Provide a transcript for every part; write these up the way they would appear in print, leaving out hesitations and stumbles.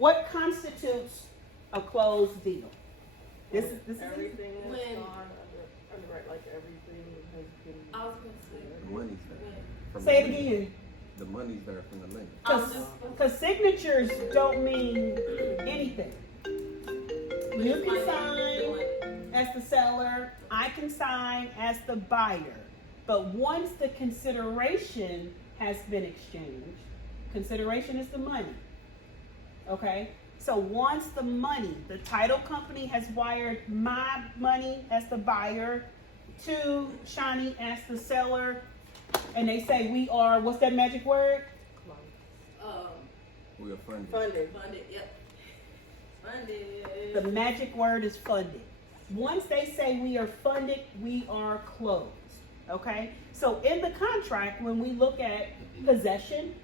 what constitutes a closed deal? This is Everything is When- gone under, right, like everything has been. I was gonna say. The money's there. From say the it lender. again. The money's there from the lender. I was just gonna Because signatures don't mean anything. You can sign as the seller, I can sign as the buyer. But once the consideration has been exchanged, consideration is the money. Okay? So once the money, the title company has wired my money as the buyer to Shawnee as the seller, and they say we are, what's that magic word? We are funded. Funded. funded, yep. Funded. The magic word is funded. Once they say we are funded, we are closed. Okay? So in the contract, when we look at possession,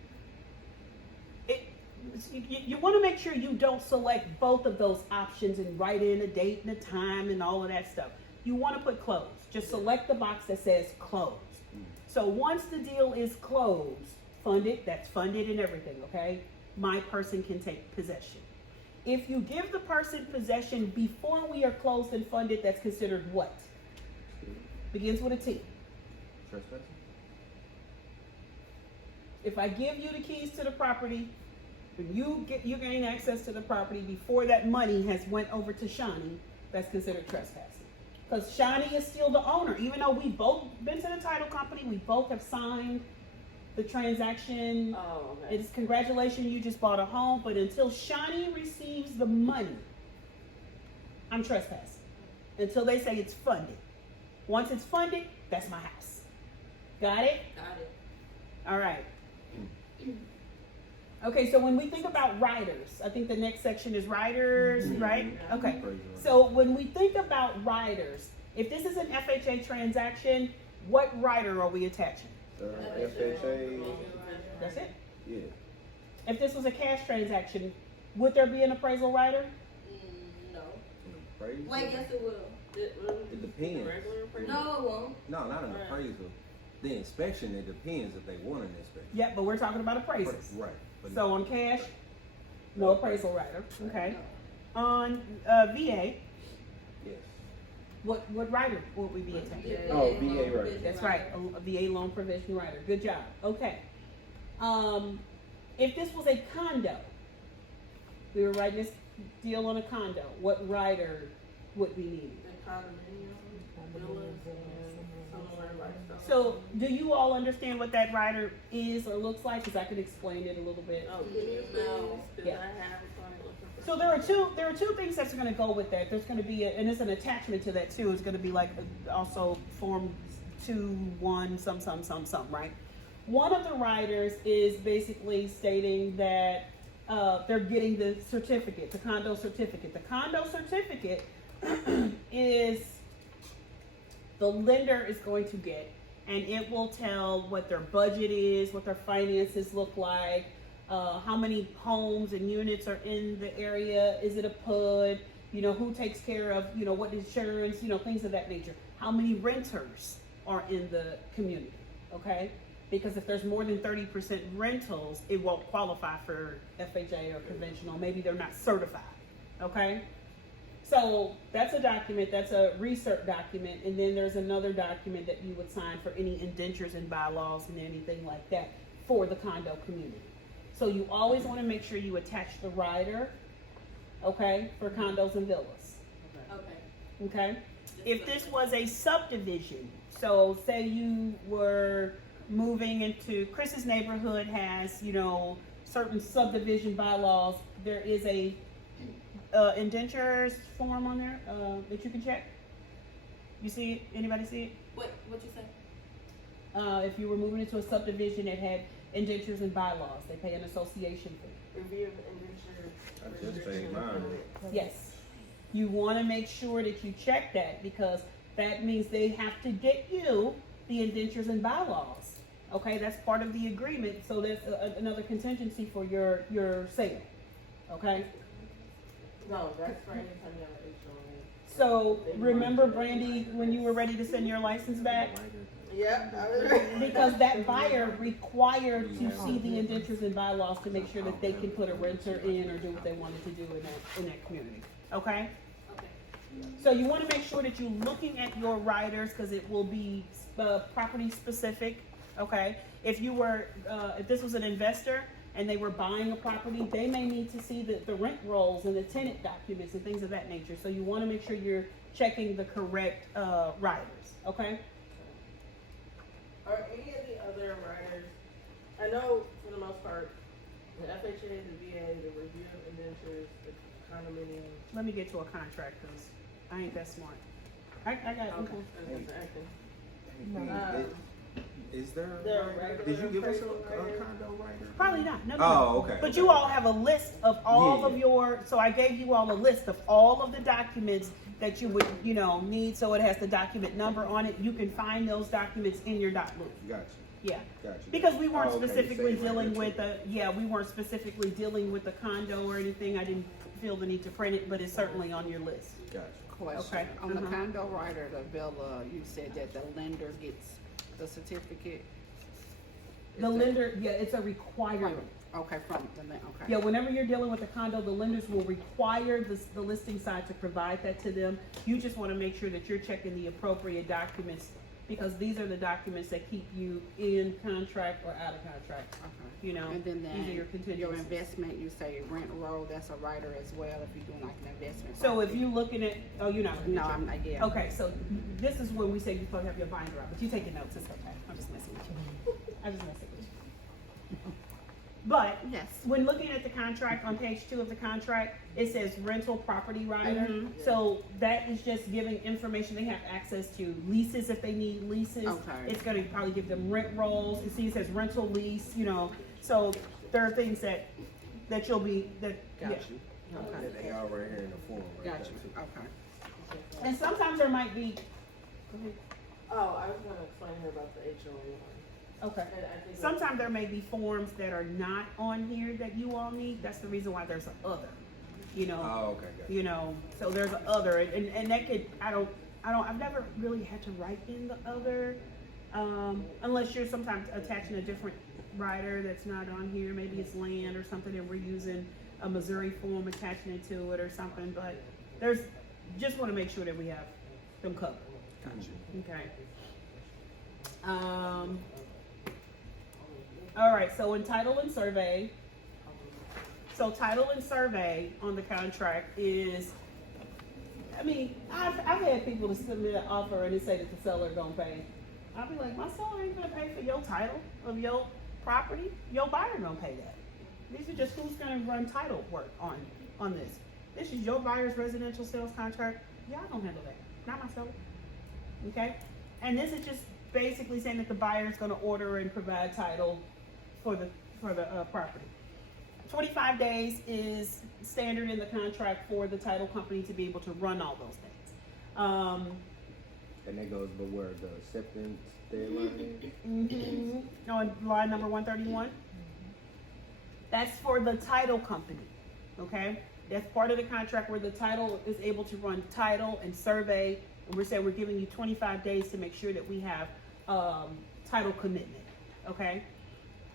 you want to make sure you don't select both of those options and write in a date and a time and all of that stuff. You want to put closed. Just select the box that says closed. So once the deal is closed, funded, that's funded and everything, okay? My person can take possession. If you give the person possession before we are closed and funded, that's considered what? Begins with a T. Trespassing? If I give you the keys to the property, when you gain access to the property before that money has went over to Shawnee, that's considered trespassing. Because Shawnee is still the owner, even though we both been to the title company, we both have signed the transaction. Oh, okay. It's congratulations, you just bought a home, but until Shawnee receives the money, I'm trespassing. Until they say it's funded. Once it's funded, that's my house. Got it? Got it. All right. Okay, so when we think about riders, I think the next section is riders, right? Okay. So when we think about riders, if this is an FHA transaction, what rider are we attaching? FHA. That's it. Yeah. If this was a cash transaction, would there be an appraisal rider? No. Appraisal? Wait, yes it will. It depends. Regular appraisal? No, it won't. No, not an appraisal. The inspection, it depends if they want an inspection. Yeah, but we're talking about appraisals. Right. But So on cash, no appraisal rider, okay? No. On VA, yes. what rider would we be attaching? Yeah, Oh, yeah, VA loan right. provision That's right, a VA loan provision rider. Good job. Okay. If this was a condo, we were writing this deal on a condo, what rider would we need? The condominium, villas, and similar lifestyle. So, do you all understand what that rider is or looks like? Because I can explain it a little bit. Oh, can you No. please? Cause Yeah. I have somebody looking for. So there are two things that's going to go with that. There's going to be and there's an attachment to that too. It's going to be like also form 2-1 some, right? One of the riders is basically stating that they're getting the certificate, the condo certificate. The condo certificate is the lender is going to get, and it will tell what their budget is, what their finances look like, how many homes and units are in the area, is it a PUD, who takes care of, what insurance, things of that nature. How many renters are in the community, okay? Because if there's more than 30% rentals, it won't qualify for FHA or conventional. Maybe they're not certified, okay? So that's a document, that's a research document, and then there's another document that you would sign for any indentures and bylaws and anything like that for the condo community. So you always want to make sure you attach the rider, okay, for condos and villas, Okay. okay? If this was a subdivision, so say you were moving into, Chris's neighborhood has, certain subdivision bylaws, there is a indentures form on there that you can check. You see it? Anybody see it? Wait, what you say? If you were moving into a subdivision that had indentures and bylaws, they pay an association fee. Review of indenture. I just paid mine. Yes. You want to make sure that you check that because that means they have to get you the indentures and bylaws. Okay, that's part of the agreement. So that's another contingency for your sale. Okay. No, that's for anytime you have an HOA. So remember, Brandy, when you were ready to send your license back? Yep, I was right. Because that buyer required to see the indentures and bylaws to make sure that they can put a renter in or do what they wanted to do in that community, okay? So you wanna make sure that you're looking at your riders, cause it will be, property specific, okay? If you were, if this was an investor and they were buying a property, they may need to see the rent rolls and the tenant documents and things of that nature. So you wanna make sure you're checking the correct, riders, okay? Are any of the other riders, I know for the most part, the FHA, the VA, the review of indentures, the condominium. Let me get to a contract, cause I ain't that smart. I got, Okay. Is there? There are regular Did you give us a personal writers? condo writer? Probably not, no. Oh, okay. But okay. you all have a list of all Yeah. of your, so I gave you all a list of all of the documents that you would, need, so it has the document number on it. You can find those documents in your doc book. Gotcha. Yeah. Gotcha. Because we weren't Oh, okay. specifically Say it right dealing there, with too. we weren't specifically dealing with the condo or anything. I didn't feel the need to print it, but it's certainly on your list. Gotcha. Question, Okay, on the uh-huh. condo rider, the villa, you said that the lender gets the certificate? The Is that- lender, yeah, it's a requirement. Okay, from the lender, okay. Yeah, whenever you're dealing with a condo, the lenders will require the listing side to provide that to them. You just wanna make sure that you're checking the appropriate documents, because these are the documents that keep you in contract or out of contract. Okay. You know, And then these are your contingencies. your investment, you say rent roll, that's a rider as well, if you're doing like an investment. So if property. you looking at, oh, you're not. No, I'm not, yeah. Okay, so this is when we say you're supposed to have your binder out, but you taking notes, it's okay. I'm just messing with you. I'm just messing with you. But Yes. when looking at the contract, on page 2 of the contract, it says rental property rider. Mhm. So that is just giving information, they have access to leases if they need leases. Okay. It's gonna probably give them rent rolls, you see it says rental lease, so there are things that you'll be, that, yeah. Got you. Okay. Yeah, they all right here in the form. Right Got there, you, too. okay. And sometimes there might be, Oh, I was gonna explain her about the HOA one. okay. And I think. Sometimes there may be forms that are not on here that you all need, that's the reason why there's an other, Oh, okay. Gotcha. so there's an other, and that could, I've never really had to write in the other, unless you're sometimes attaching a different rider that's not on here, maybe it's land or something, and we're using a Missouri form, attaching it to it or something, but just wanna make sure that we have them covered. Gotcha. Okay. All right, so in title and survey, title and survey on the contract is, I've had people to submit an offer and they say that the seller gonna pay. I'll be like, my seller ain't gonna pay for your title of your property, your buyer gonna pay that. These are just who's gonna run title work on this. This is your buyer's residential sales contract, y'all don't handle that, not my seller. Okay, and this is just basically saying that the buyer is going to order and provide title for the property. 25 days is standard in the contract for the title company to be able to run all those things. And that goes by where the acceptance deadline is. On line number 131. That's for the title company. Okay, that's part of the contract where the title is able to run title and survey. And we're saying we're giving you 25 days to make sure that we have title commitment, okay?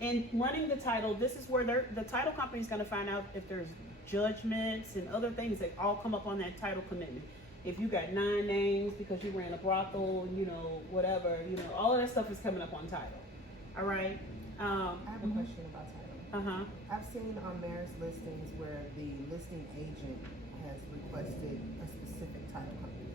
And running the title, this is where the title company is gonna find out if there's judgments and other things that all come up on that title commitment. If you got 9 names because you ran a brothel, whatever, all of that stuff is coming up on title, all right? I have a question about title. Uh-huh. I've seen on mayor's listings where the listing agent has requested a specific title company.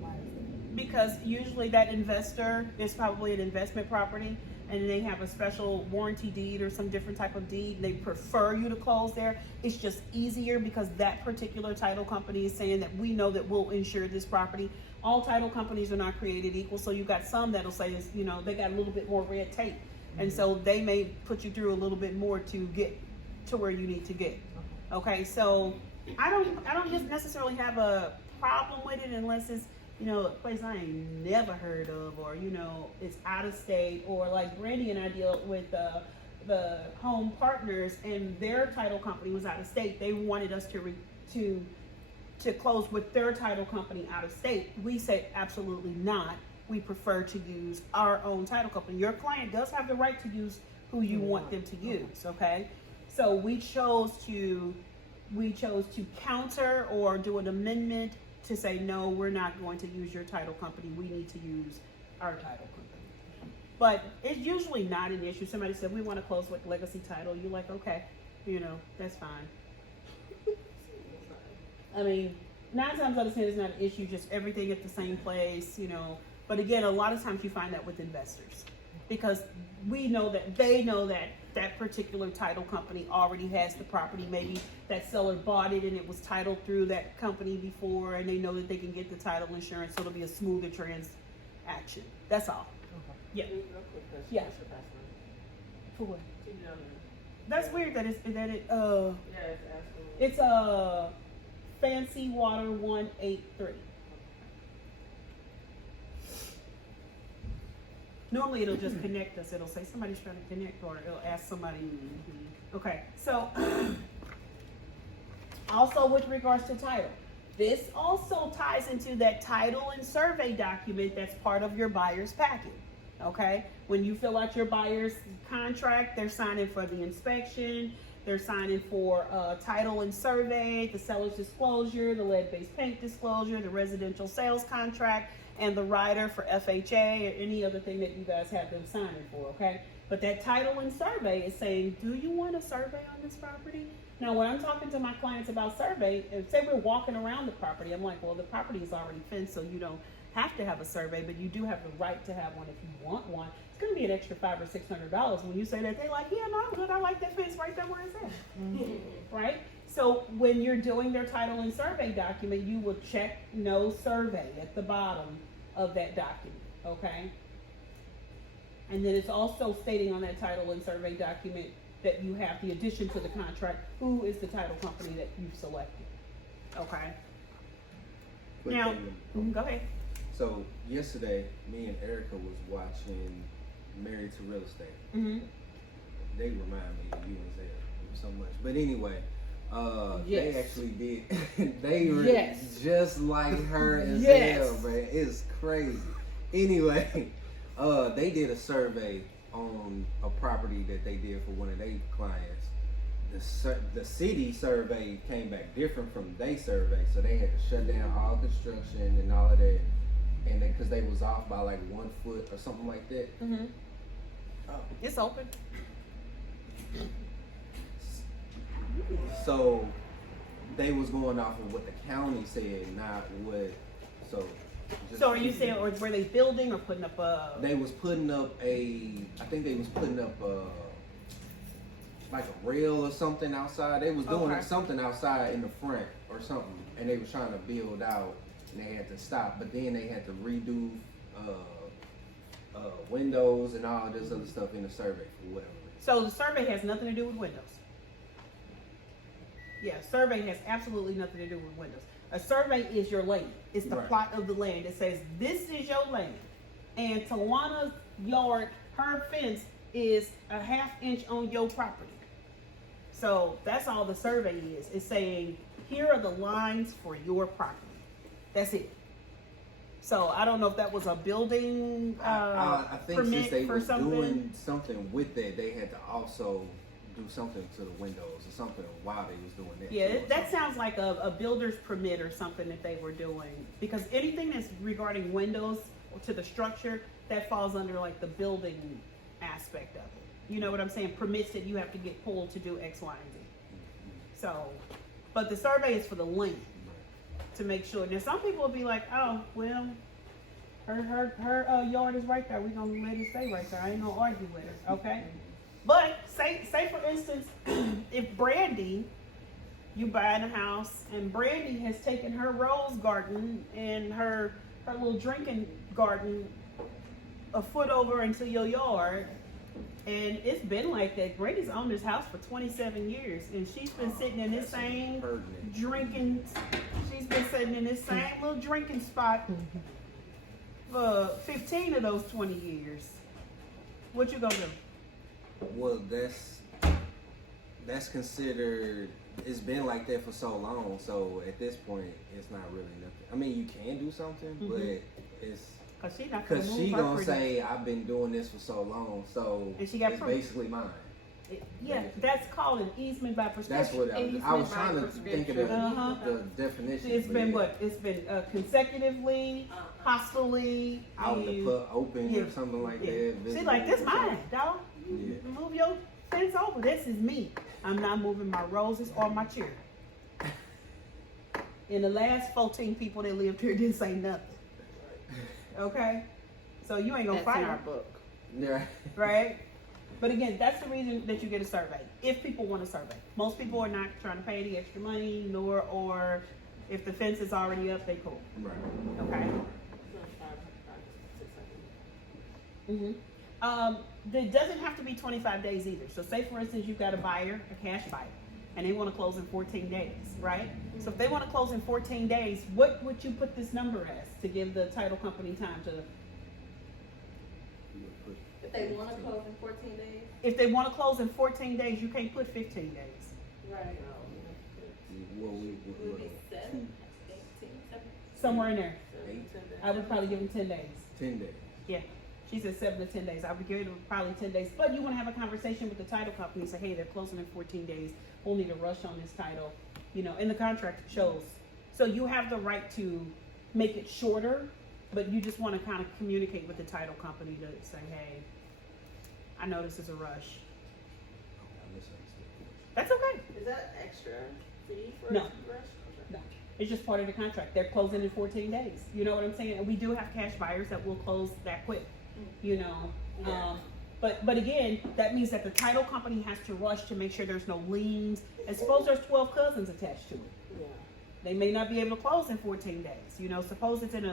Why is that? Because usually that investor is probably an investment property and they have a special warranty deed or some different type of deed. They prefer you to close there. It's just easier because that particular title company is saying that we know that we'll insure this property. All title companies are not created equal, so you got some that'll say, they got a little bit more red tape. And so they may put you through a little bit more to get to where you need to get. Okay, so I don't just necessarily have a problem with it unless it's a place I ain't never heard of, or it's out of state, or like Brandy and I deal with the Home Partners, and their title company was out of state. They wanted us to close with their title company out of state. We said absolutely not, we prefer to use our own title company. Your client does have the right to use who you want them to use, okay? So we chose to counter or do an amendment to say, no, we're not going to use your title company. We need to use our title company. But it's usually not an issue. Somebody said, we want to close with Legacy Title. You're like, okay, that's fine. I mean, 9 times out of 10 it's not an issue, just everything at the same place, But again, a lot of times you find that with investors because they know that that particular title company already has the property. Maybe that seller bought it and it was titled through that company before, and they know that they can get the title insurance, so it'll be a smoother transaction. That's all. Yeah. Real quick question. Yeah. What's your password? For what? Keep it on That's weird that there. Yeah, it's asking. it's Fancy Water 183. Normally it'll just connect us. It'll say somebody's trying to connect, or it'll ask somebody. Okay, so also with regards to title, this also ties into that title and survey document that's part of your buyer's packet. Okay, when you fill out your buyer's contract, they're signing for the inspection, they're signing for title and survey, the seller's disclosure, the lead-based paint disclosure, the residential sales contract, and the rider for FHA or any other thing that you guys have them signing for, okay? But that title and survey is saying, do you want a survey on this property? Now, when I'm talking to my clients about survey, and say we're walking around the property, I'm like, well, the property is already fenced, so you don't have to have a survey, but you do have the right to have one if you want one. It's going to be an extra $500 or $600 when you say that. They're like, yeah, no, I'm good. I like that fence right there where it's at. Right? So when you're doing their title and survey document, you will check no survey at the bottom of that document, okay? And then it's also stating on that title and survey document that you have the addition to the contract, who is the title company that you've selected, okay? But Now, then, go ahead. so yesterday, me and Erica was watching Married to Real Estate. Mm-hmm. They remind me of you and Zara so much. But anyway, Yes. they actually did. They were Yes. just like her and Yes. Zara, man. It's crazy. Anyway, they did a survey on a property that they did for one of their clients. The city survey came back different from their survey, so they had to shut down all construction and all of that, and because they was off by like 1 foot or something like that. Mm-hmm. It's open. So they was going off of what the county said, not what. So. So are you saying, or were they building or putting up a? They was putting up I think they was putting up like a rail or something outside. They was doing Okay. something outside in the front or something, and they was trying to build out, and they had to stop. But then they had to redo windows and all this other stuff in the survey for whatever reason. So the survey has nothing to do with windows. Yeah, survey has absolutely nothing to do with windows. A survey is your land. It's the Right. plot of the land. It says, this is your land. And Tawana's yard, her fence is a 1/2 inch on your property. So that's all the survey is. It's saying, here are the lines for your property. That's it. So I don't know if that was a building I think since permit they for was something. doing something with that, they had to also do something to the windows or something while they was doing that. Yeah, too, or that something. sounds like a builder's permit or something that they were doing. Because anything that's regarding windows to the structure, that falls under like the building aspect of it. You know what I'm saying? Permits that you have to get pulled to do X, Y, and Z. So, but the survey is for the land to make sure. Now some people will be like, oh, well, her yard is right there. We're gonna let it stay right there. I ain't gonna argue with her, okay? But say for instance, if Brandy, you buying a house and Brandy has taken her rose garden and her little drinking garden a foot over into your yard, and it's been like that. Brandy's owned this house for 27 years, and she's been sitting in this same drinking. She's been sitting in this same little drinking spot for 15 of those 20 years. What you gonna do? Well, that's considered. It's been like that for so long. So at this point, it's not really nothing. I mean, you can do something, but it's Cause she not gonna Cause move she her gonna pretty- say, I've been doing this for so long, so And she got it's proof. basically mine. Yeah, that's called an easement by prescription. That's what I was Easement by trying to think of Uh-huh. the definition. It's but been yeah. what? It's been consecutively, hostily. Out the you- put open yeah, or something like yeah. that. She visible like, this or something. mine, dog. Yeah. Move your fence over. This is me. I'm not moving my roses or my cherry. And the last 14 people that lived here didn't say nothing. Okay? So you ain't gonna That's fight in our her, book. Yeah. right? But again, that's the reason that you get a survey. If people want a survey. Most people are not trying to pay the extra money, nor or if the fence is already up, they cool. Right. Okay? 6 seconds. It doesn't have to be 25 days either. So say for instance you've got a buyer, a cash buyer, and they want to close in 14 days, right? So if they want to close in 14 days, what would you put this number as to give the title company time to? If they want to close in 14 days, If they want to close in 14 days, you can't put 15 days. right? Well, Would be 7, 18, 7, Somewhere in there. 10 days. I would probably give them 10 days. 10 days. Yeah. She said 7 to 10 days. I would give them probably 10 days. But you want to have a conversation with the title company. Say, hey, they're closing in 14 days. We'll need a rush on this title. You know, and the contract shows. So you have the right to make it shorter, but you just want to kind of communicate with the title company to say, hey, I know this is a rush. I misunderstood. That's okay. Is that extra fee for No. a rush? No, it's just part of the contract. They're closing in 14 days. You know what I'm saying? And we do have cash buyers that will close that quick. You know, Yeah. but again, that means that the title company has to rush to make sure there's no liens. And suppose there's 12 cousins attached to it. Yeah. They may not be able to close in 14 days. You know, suppose it's in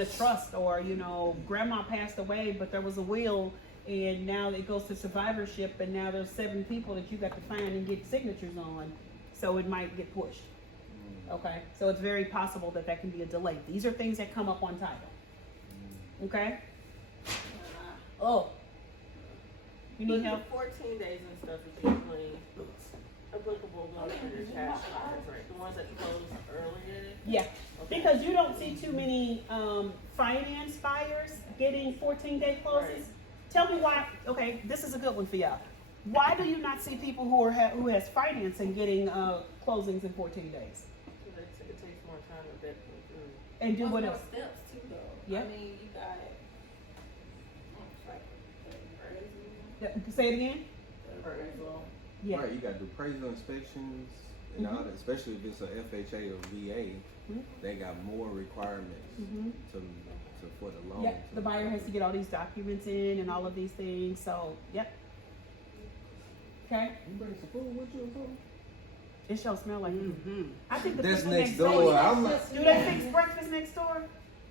a trust, or you know, grandma passed away, but there was a will, and now it goes to survivorship, and now there's 7 people that you got to find and get signatures on, so it might get pushed. Okay, so it's very possible that that can be a delay. These are things that come up on title. Okay. Oh, you need But help? the 14 days and stuff is usually applicable only for your cash buyers, right? The ones that close earlier. Yeah, because you don't see too many finance buyers getting 14-day closes. Right. Tell me why. Okay, this is a good one for y'all. Why do you not see people who who has financing getting closings in 14 days? So it takes more time to vet them through. And do what More else? steps too, though. Yeah. I mean, you got Say it again. Appraisal. Yeah. Right, you gotta do appraisal inspections and all that, especially if it's a FHA or VA, Mhm. they got more requirements Mhm. to for the loan. Yeah, the buyer has to get all these documents in and all of these things. So, yep. Okay. You bring some food with you or something? It sure smell like food. Mm-hmm. I think the That's people next door. door. I'm like, Do they fix breakfast next door?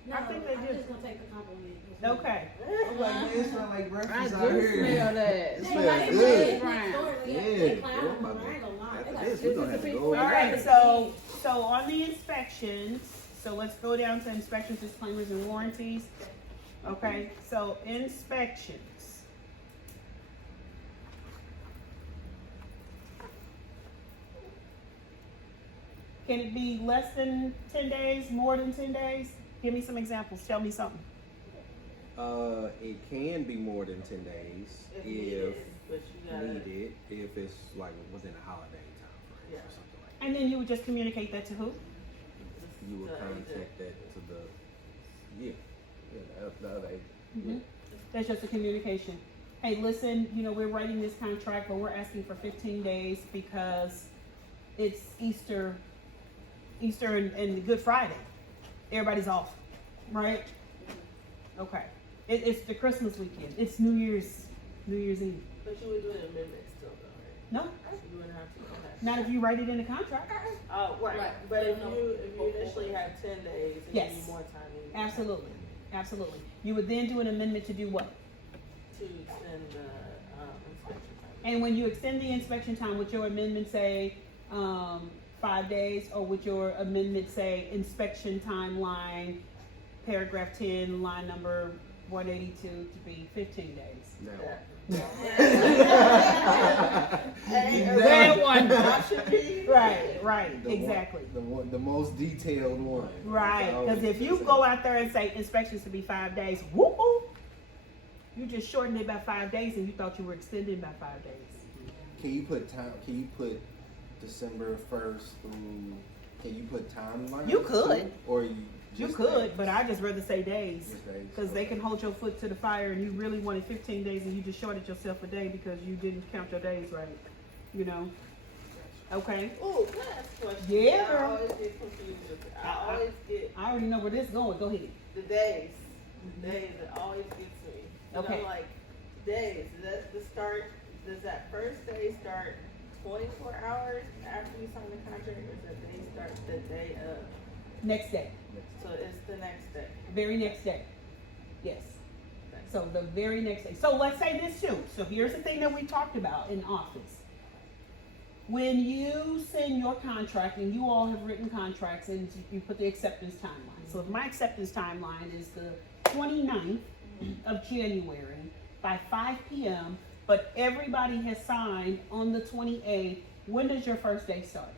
No, I think they I'm do. just gonna take the compliment. Okay. I'm like, man, it smell like I breakfast do out here. smell that. It They smells like good. it next door. Yeah, They clown I'm them, about I ain't gonna lie. After They like- this, we're gonna have to go over All there. right. So on the inspections, so let's go down to inspections, disclaimers, and warranties. Okay. So inspections. Can it be less than 10 days, more than 10 days? Give me some examples. Tell me something. It can be more than 10 days If if needed, but you gotta. needed, if it's like within a holiday time frame Yeah. or something like that. And then you would just communicate that to who? You would The agent. contact that to the other agent. Mhm. That's just a communication. Hey, listen, you know, we're writing this contract, but we're asking for 15 days because it's Easter and Good Friday. Everybody's off, right? Okay. It's the Christmas weekend. It's New Year's Eve. But you would do an amendment still, though, No, right? You wouldn't have to. Okay. not if you write it in the contract. Oh, right. Right. But if you initially had 10 days, and Yes. you need more time. you need Absolutely, absolutely. You would then do an amendment to do what? To extend the inspection time. And when you extend the inspection time, would your amendment say 5 days, or would your amendment say inspection timeline, paragraph 10, line number 182 to be 15 days. No. That one. Option B. Right, The one- exactly. the most detailed one. Right, because if you go out there and say inspections to be 5 days, whoop whoop, you just shortened it by 5 days and you thought you were extending by 5 days. Can you put time? Can you put December 1st through? Can you put timeline? You could. Or you You just could, days? but I just rather say days. Just days. Because they can hold your foot to the fire and you really wanted 15 days and you just shorted yourself a day because you didn't count your days right. You know? Okay? Ooh, can I ask a question? Yeah, I girl. always get confused with it. I always get I already know where this is going. Go ahead. the days. The days that always gets me. You Okay. know, like days. Is that the start? Does that first day start 24 hours after you sign the contract, or does that day start the day of? Next day. So it's the next day. Very next day. Yes. So the very next day. So let's say this too. So here's the thing that we talked about in office. When you send your contract, and you all have written contracts, and you put the acceptance timeline. So if my acceptance timeline is the 29th of January by 5 p.m., but everybody has signed on the 28th, when does your first day start?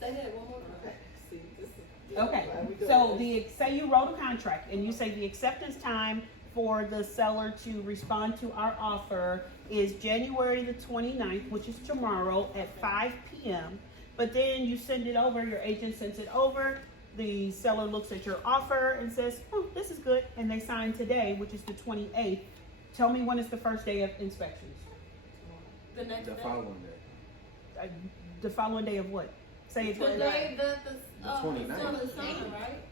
Say that one more time. Okay. See, this is Okay, why we doing so this. say you wrote a contract and you say the acceptance time for the seller to respond to our offer is January the 29th, which is tomorrow at 5 p.m. But then you send it over, your agent sends it over, the seller looks at your offer and says, oh, this is good, and they sign today, which is the 28th. Tell me when is the first day of inspections? The next The day. following day. The following day of what? Say it. The day that The 29th. seller signed, right?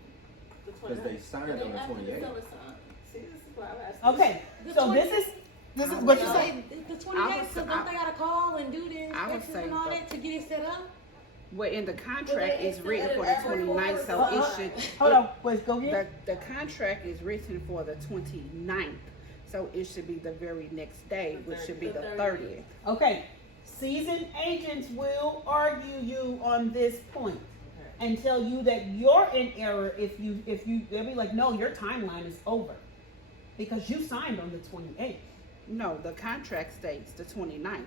The Because 29th. they signed on the After the 28th. seller signed. See, this is why I'm asking. Okay, The so 20 this is what you No. say? The I 28th, would so say- don't they gotta call and do the I would inspection say and all the- that to get it set up? Well, in the contract they is written for extended the it 29th, so every it quarter. should. Hold on, wait, go The, again. the contract is written for the 29th, so it should be the very next day, which should be the 30th. Okay, seasoned agents will argue you on this point and tell you that you're in error if you, they'll be like, no, your timeline is over because you signed on the 28th. No, the contract states the 29th,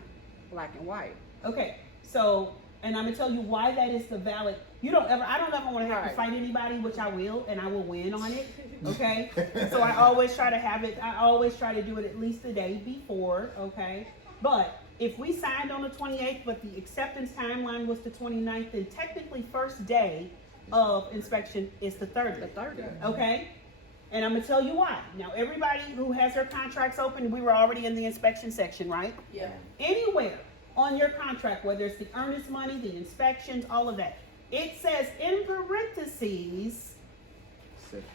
black and white. Okay, so, and I'm gonna tell you why that is the valid, I don't ever wanna have to Right. fight anybody, which I will, and I will win on it, okay? So I always try to do it at least the day before, okay? But if we signed on the 28th, but the acceptance timeline was the 29th, then technically first day of inspection is the 30th. The 30th. Okay? And I'm gonna tell you why. Now, everybody who has their contracts open, we were already in the inspection section, right? Yeah. Anywhere on your contract, whether it's the earnest money, the inspections, all of that, it says in parentheses, Acceptance.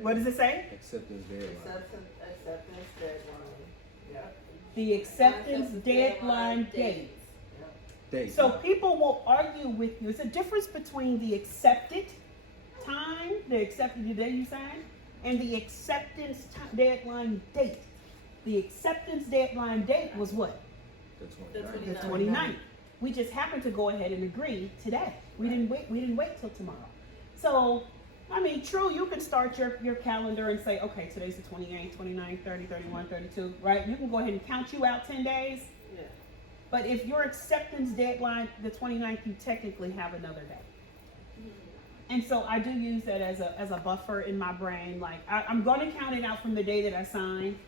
what does it say? Acceptance deadline. Acceptance deadline. Yeah. The acceptance deadline date. Date. So people will argue with you. It's a difference between the accepted time, the accepted the day you sign, and the acceptance deadline date. The acceptance deadline date was what? The The 29th. The 29th. We just happened to go ahead and agree today. We didn't wait till tomorrow. So, I mean, true, you can start your calendar and say, okay, today's the 28th, 29th, 30, 31, 32, right? You can go ahead and count you out 10 days. Yeah. But if your acceptance deadline, the 29th, you technically have another day. And so I do use that as a buffer in my brain. Like, I'm going to count it out from the day that I signed.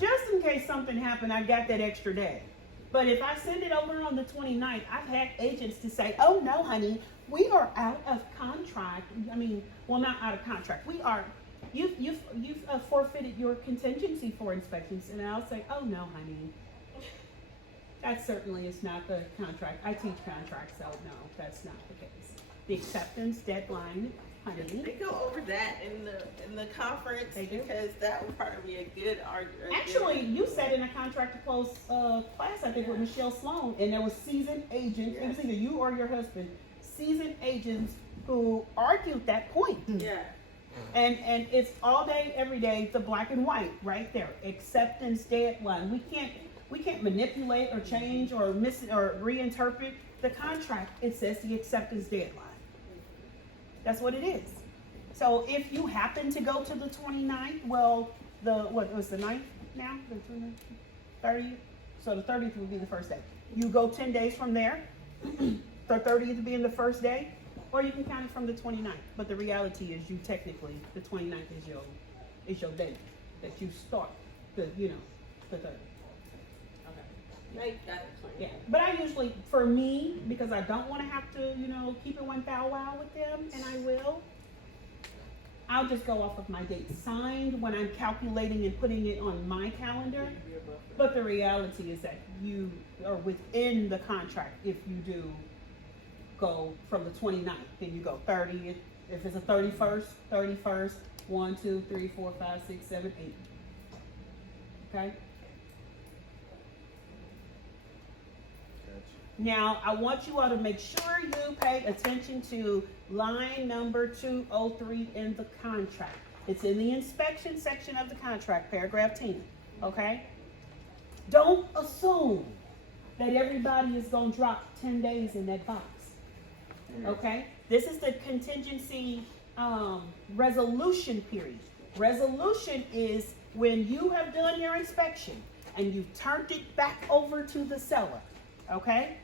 Just in case something happened, I got that extra day. But if I send it over on the 29th, I've had agents to say, oh no, honey, we are out of contract. I mean, well, not out of contract. You've forfeited your contingency for inspections. And I'll say, oh no, honey. That certainly is not the contract. I teach contracts, so no, that's not the case. The acceptance deadline, They honey. go over that in the conference They do? because that would probably be a good argument. Actually, you said in a contract to close class, I think, with Michelle Sloan, and there was seasoned agents, it was either you or your husband, seasoned agents who argued that point. Yeah. And it's all day, every day, the black and white, right there. Acceptance deadline. We can't manipulate or change or reinterpret the contract. It says the acceptance deadline. That's what it is. So if you happen to go to the 29th, well, what was the 9th now? The 29th? 30th? So the 30th would be the first day. You go 10 days from there, the 30th being the first day, or you can count it from the 29th. But the reality is you technically, the 29th is your date that you start the 30th. Okay. Now you got it clear. Yeah, but I usually, for me, because I don't want to have to, keep it one thou wow with them, and I will, I'll just go off of my date signed when I'm calculating and putting it on my calendar. Be a buffer. But the reality is that you are within the contract if you do go from the 29th, then you go 30th. If it's a 31st, 1, 2, 3, 4, 5, 6, 7, 8. Okay? Now, I want you all to make sure you pay attention to line number 203 in the contract. It's in the inspection section of the contract, paragraph 10, okay? Don't assume that everybody is gonna drop 10 days in that box, okay? This is the contingency resolution period. Resolution is when you have done your inspection and you turned it back over to the seller, okay?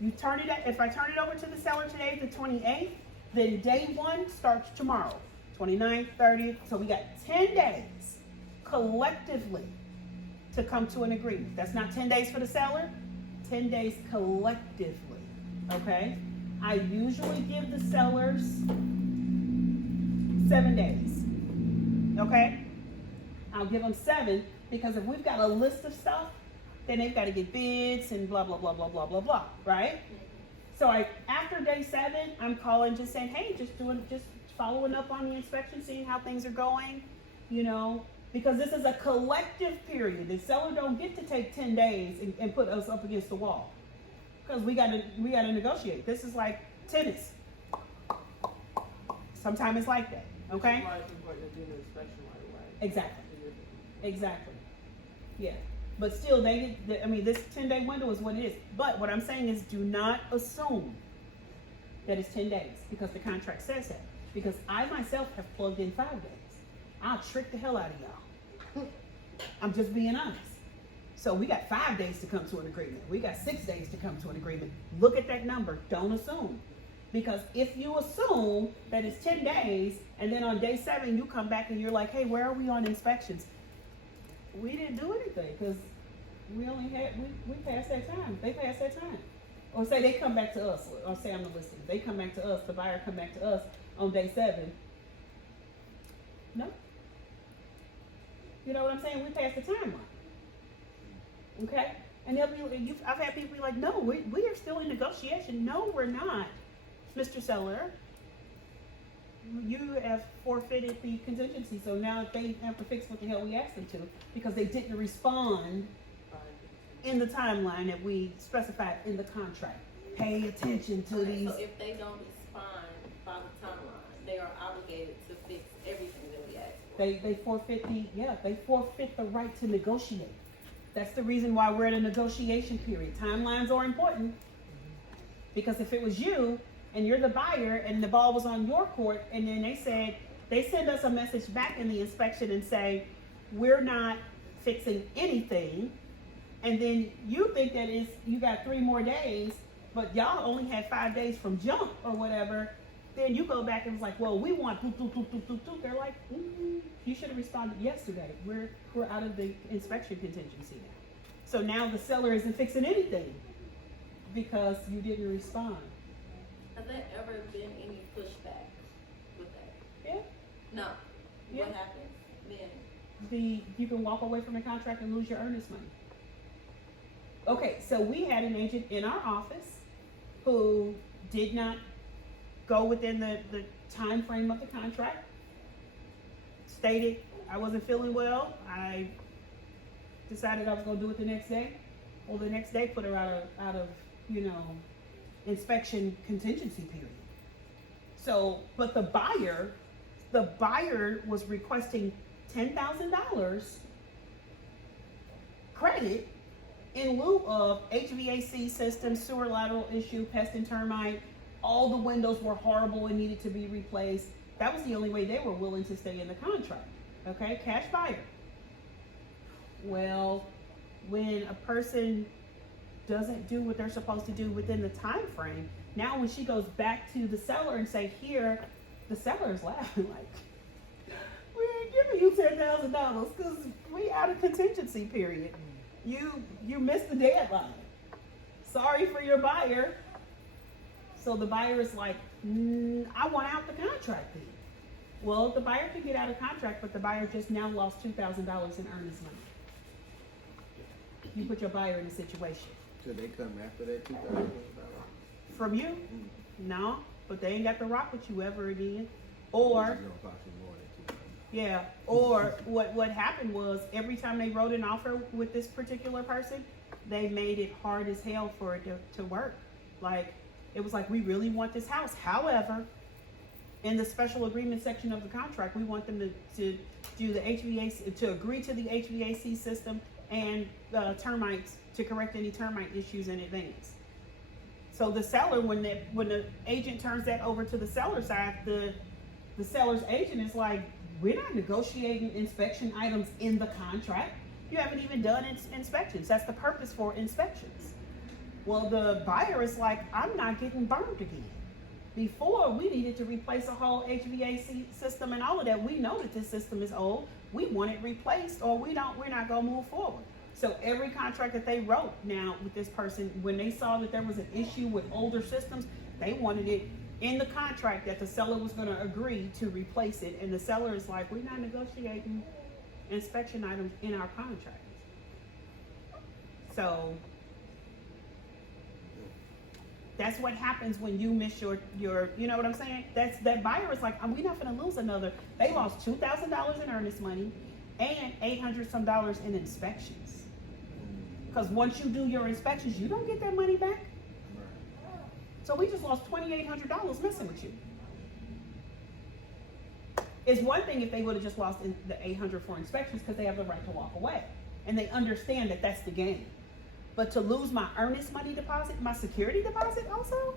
You turn it, if I turn it over to the seller today, the 28th, then day 1 starts tomorrow, 29th, 30th. So we got 10 days collectively to come to an agreement. That's not 10 days for the seller, 10 days collectively, okay? I usually give the sellers 7 days, okay? I'll give them 7 because if we've got a list of stuff, then they've got to get bids and blah, blah, blah, blah, blah, blah, blah, right? So after day 7, I'm calling just saying, hey, just following up on the inspection, seeing how things are going, because this is a collective period. The seller don't get to take 10 days and put us up against the wall because we gotta negotiate. This is like tennis. Sometimes it's like that, okay? That's why it's important to do the inspection right away. Exactly. Yeah. But still, this 10-day window is what it is. But what I'm saying is do not assume that it's 10 days because the contract says that. Because I myself have plugged in 5 days. I'll trick the hell out of y'all. I'm just being honest. So we got 5 days to come to an agreement. We got 6 days to come to an agreement. Look at that number. Don't assume. Because if you assume that it's 10 days and then on day 7 you come back and you're like, hey, where are we on inspections? We didn't do anything because we passed that time. They passed that time. Or say they come back to us, or say I'm the listing. They come back to us, the buyer come back to us on day 7. No. You know what I'm saying? We passed the timeline. Okay? And I've had people be like, no, we are still in negotiation. No, we're not, Mr. Seller. You have forfeited the contingency, so now they have to fix what the hell we asked them to because they didn't respond in the timeline that we specified in the contract. Pay attention to Okay, these. so if they don't respond by the timeline, they are obligated to fix everything that we asked for. They forfeit the right to negotiate. That's the reason why we're in a negotiation period. Timelines are important because if it was you and you're the buyer and the ball was on your court and then they send us a message back in the inspection and say, we're not fixing anything. And then you think that you got 3 more days, but y'all only had 5 days from jump or whatever. Then you go back and it's like, well, we want They're like, you should have responded yesterday. We're out of the inspection contingency now. So now the seller isn't fixing anything because you didn't respond. Has there ever been any pushback with that? Yeah. No. Yeah. What happens then? You can walk away from the contract and lose your earnest money. Okay, so we had an agent in our office who did not go within the time frame of the contract. Stated I wasn't feeling well. I decided I was going to do it the next day. Well, the next day put her out of inspection contingency period. So, but the buyer was requesting $10,000 credit in lieu of HVAC system, sewer lateral issue, pest and termite. All the windows were horrible and needed to be replaced. That was the only way they were willing to stay in the contract. Okay, cash buyer. Well, when a person doesn't do what they're supposed to do within the time frame, now when she goes back to the seller and say, here, the seller is laughing like, we ain't giving you $10,000 because we out of contingency period. You missed the deadline. Sorry for your buyer. So the buyer is like, I want out the contract then. Well, the buyer can get out of contract, but the buyer just now lost $2,000 in earnest money. You put your buyer in a situation. Should they come after that $2,000? From you? No, but they ain't got to rock with you ever again. Or, It's gonna cost you more than $2,000. yeah, or what happened was every time they wrote an offer with this particular person, they made it hard as hell for it to work. Like, it was like, we really want this house. However, in the special agreement section of the contract, we want them to do the HVAC, to agree to the HVAC system and termites, to correct any termite issues in advance. So the seller, when the agent turns that over to the seller side, the seller's agent is like, we're not negotiating inspection items in the contract. You haven't even done inspections. That's the purpose for inspections. Well, the buyer is like, I'm not getting burned again. Before, we needed to replace a whole HVAC system and all of that. We know that this system is old. We want it replaced, or we're not gonna move forward. So every contract that they wrote now with this person, when they saw that there was an issue with older systems, they wanted it in the contract that the seller was gonna agree to replace it. And the seller is like, we're not negotiating inspection items in our contract. So that's what happens when you miss your, you know what I'm saying? That buyer is like, we're not gonna lose another. They lost $2,000 in earnest money and $800 some in inspections. Because once you do your inspections, you don't get that money back. So we just lost $2,800 messing with you. It's one thing if they would have just lost the $800 for inspections because they have the right to walk away. And they understand that that's the game. But to lose my earnest money deposit, my security deposit also?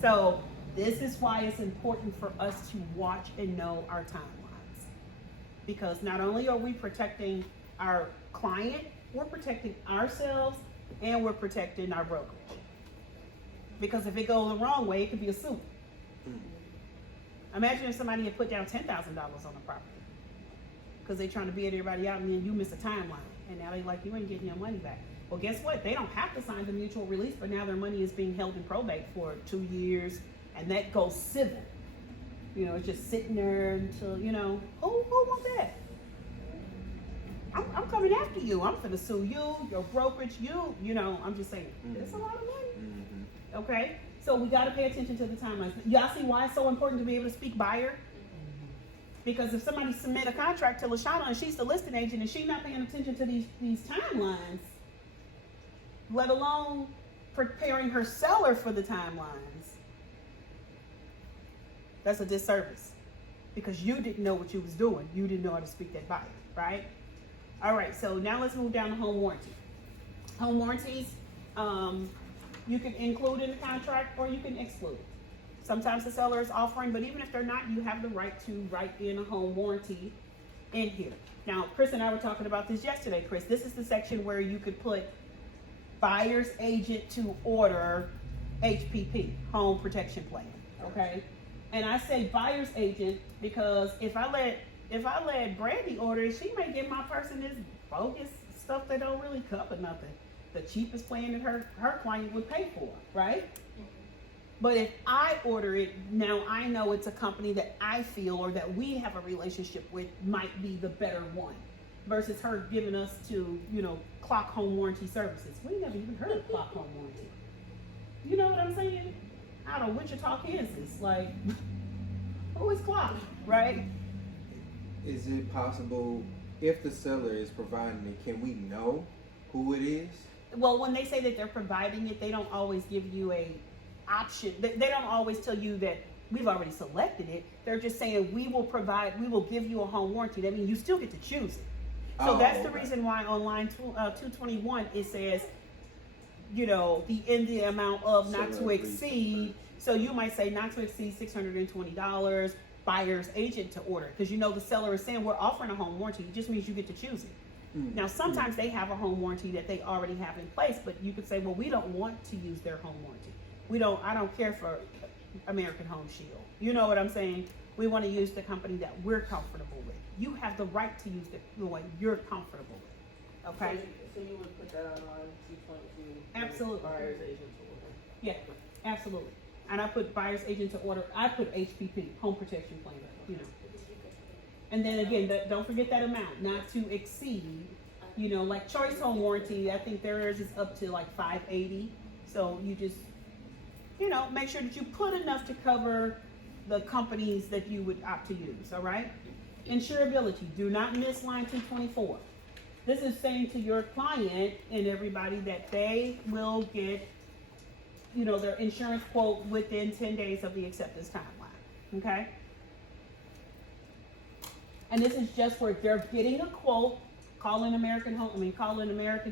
So this is why it's important for us to watch and know our timelines. Because not only are we protecting our client, we're protecting ourselves and we're protecting our brokerage. Because if it goes the wrong way, it could be a suit. Imagine if somebody had put down $10,000 on the property because they're trying to beat everybody out and then you miss a timeline. And now they like, you ain't getting your money back. Well, guess what? They don't have to sign the mutual release, but now their money is being held in probate for 2 years, and that goes civil. You know, it's just sitting there until, you know, who wants that? I'm coming after you. I'm gonna sue you, your brokerage, you know, I'm just saying, it's a lot of money. Okay? So we gotta pay attention to the timelines. Y'all see why it's so important to be able to speak buyer? Because if somebody submit a contract to LaShawna and she's the listing agent and she's not paying attention to these timelines, let alone preparing her seller for the timelines, that's a disservice. Because you didn't know what you was doing. You didn't know how to speak that buyer, right? All right, so now let's move down to home warranty. Home warranties, you can include in the contract or you can exclude. Sometimes the seller is offering, but even if they're not, you have the right to write in a home warranty in here. Now, Chris and I were talking about this yesterday, Chris. This is the section where you could put buyer's agent to order HPP, home protection plan, okay? And I say buyer's agent because if I let Brandy order it, she may give my person this bogus stuff that don't really cover nothing. The cheapest plan that her client would pay for, right? But if I order it, now I know it's a company that I feel or that we have a relationship with might be the better one versus her giving us to, you know, Clock Home Warranty Services. We never even heard of Clock Home Warranty. You know what I'm saying? Out of Wichita, Kansas. Like, who is Clock, right? Is it possible if the seller is providing it, can we know who it is? Well, when they say that they're providing it, they don't always give you a option. They don't always tell you that we've already selected it. They're just saying we will give you a home warranty. That means you still get to choose it. So that's the reason why on line 221 it says, you know, in the amount of not to exceed So you might say not to exceed $620, buyer's agent to order, because you know the seller is saying we're offering a home warranty. It just means you get to choose it. Now, sometimes they have a home warranty that they already have in place, but you could say, well, we don't want to use their home warranty. I don't care for American Home Shield. You know what I'm saying? We want to use the company that we're comfortable with. You have the right to use the one you're comfortable with. Okay? So you would put that on 222? Absolutely. Buyer's agent to order? Yeah, absolutely. And I put buyer's agent to order. I put HPP, home protection plan, you know. And then again, don't forget that amount, not to exceed, you know, like Choice Home Warranty, I think theirs is up to like $580. So you just, you know, make sure that you put enough to cover the companies that you would opt to use, all right? Insurability, do not miss line 224. This is saying to your client and everybody that they will get, you know, their insurance quote within 10 days of the acceptance timeline, okay? And this is just where they're getting a quote, calling American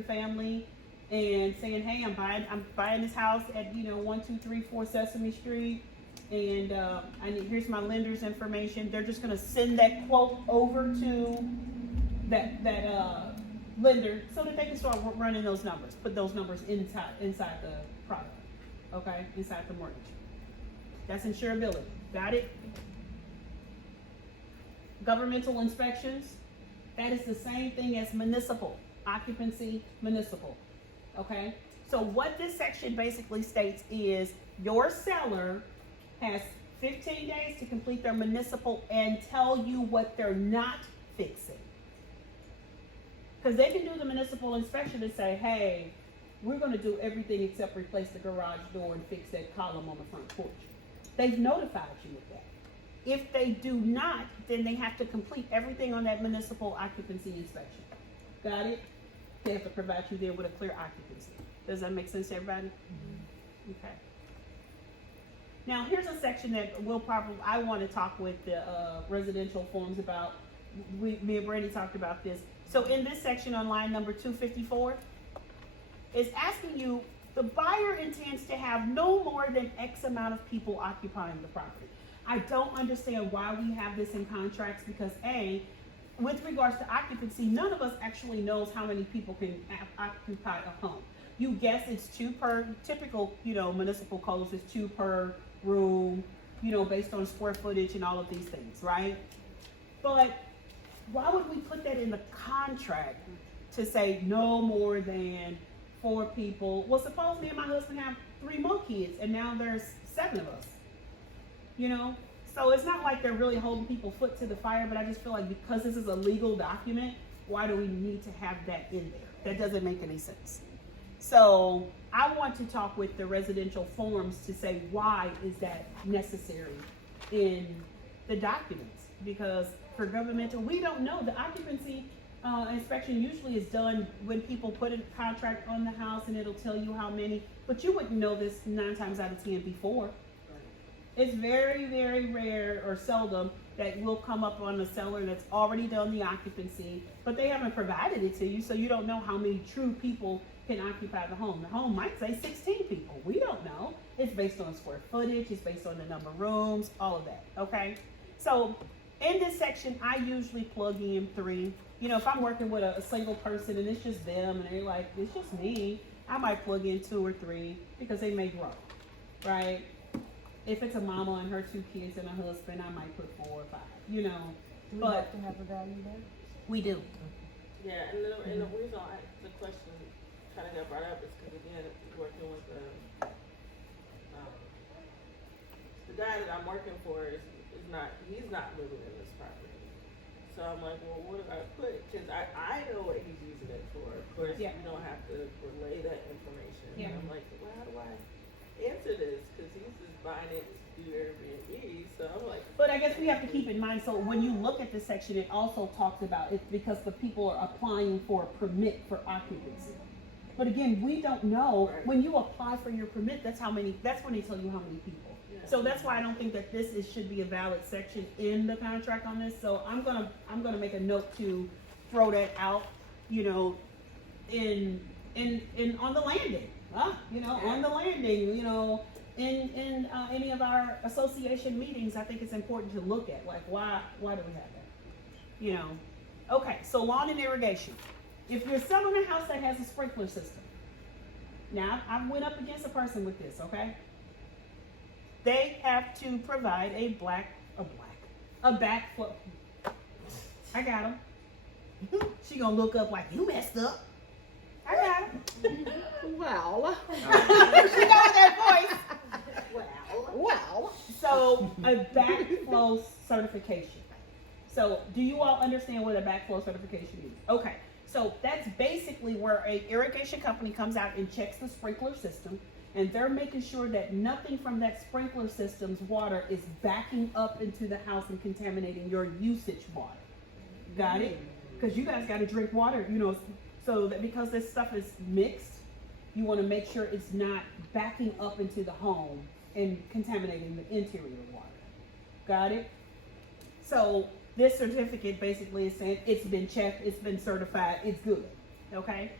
Family and saying, hey, I'm buying this house at, you know, 1234 Sesame Street, and here's my lender's information. They're just gonna send that quote over to that lender so that they can start running those numbers, put those numbers inside the product, okay, inside the mortgage. That's insurability. Got it? Governmental inspections, that is the same thing as municipal, occupancy, municipal, okay? So what this section basically states is your seller has 15 days to complete their municipal and tell you what they're not fixing. Because they can do the municipal inspection and say, hey, we're gonna do everything except replace the garage door and fix that column on the front porch. They've notified you of that. If they do not, then they have to complete everything on that municipal occupancy inspection. Got it? They have to provide you there with a clear occupancy. Does that make sense to everybody? Mm-hmm. Okay. Now, here's a section that I want to talk with the residential forms about. Me and Brandy talked about this. So in this section on line number 254, it's asking you, the buyer intends to have no more than X amount of people occupying the property. I don't understand why we have this in contracts because A, with regards to occupancy, none of us actually knows how many people can occupy a home. You guess it's 2 per, typical, you know, municipal codes is 2 per room, you know, based on square footage and all of these things, right? But why would we put that in the contract to say no more than 4 people? Well, suppose me and my husband have 3 more kids and now there's 7 of us. You know, so it's not like they're really holding people's foot to the fire, but I just feel like because this is a legal document, why do we need to have that in there? That doesn't make any sense. So I want to talk with the residential forms to say why is that necessary in the documents? Because for governmental, we don't know. The occupancy inspection usually is done when people put a contract on the house and it'll tell you how many, but you wouldn't know this 9 times out of 10 before. It's very, very rare or seldom that will come up on a seller that's already done the occupancy, but they haven't provided it to you, so you don't know how many true people can occupy the home. The home might say 16 people. We don't know. It's based on square footage. It's based on the number of rooms, all of that, okay? So in this section, I usually plug in 3. You know, if I'm working with a single person and it's just them and they're like, it's just me, I might plug in 2 or 3 because they may grow, right? If it's a mama and her 2 kids and a husband, I might put 4 or 5, you know. Do we But have to have a value there? we do. Yeah, and the reason the question kind of got brought up is because again, working with the guy that I'm working for he's not living in this property. So I'm like, well, what do I put? Because I know what he's using it for. Of course, Yeah. you don't have to relay that information. Yeah. And I'm like, well, how do I answer this? Because he's just buying it to do Airbnb. So I'm like, But I guess we have to keep in mind, so when you look at this section, it also talks about it because the people are applying for a permit for occupancy. But again, we don't know, Right. when you apply for your permit, that's when they tell you how many people. yeah. So that's why I don't think that should be a valid section in the contract on this. So I'm gonna make a note to throw that out, you know, in on the landing, you know, on the landing, you know, in any of our association meetings, I think it's important to look at, like, why do we have that? You know, okay, so lawn and irrigation. If you're selling a house that has a sprinkler system, now I went up against a person with this, okay? They have to provide a backflow. I got him. She gonna look up like, you messed up. I got him. Well, She knows that voice. well. So a backflow certification. So do you all understand what a backflow certification is? Okay. So that's basically where a irrigation company comes out and checks the sprinkler system, and they're making sure that nothing from that sprinkler system's water is backing up into the house and contaminating your usage water. Got it? Because you guys got to drink water, you know, so that because this stuff is mixed, you want to make sure it's not backing up into the home and contaminating the interior water. Got it? So this certificate basically is saying it's been checked, it's been certified, it's good. Okay?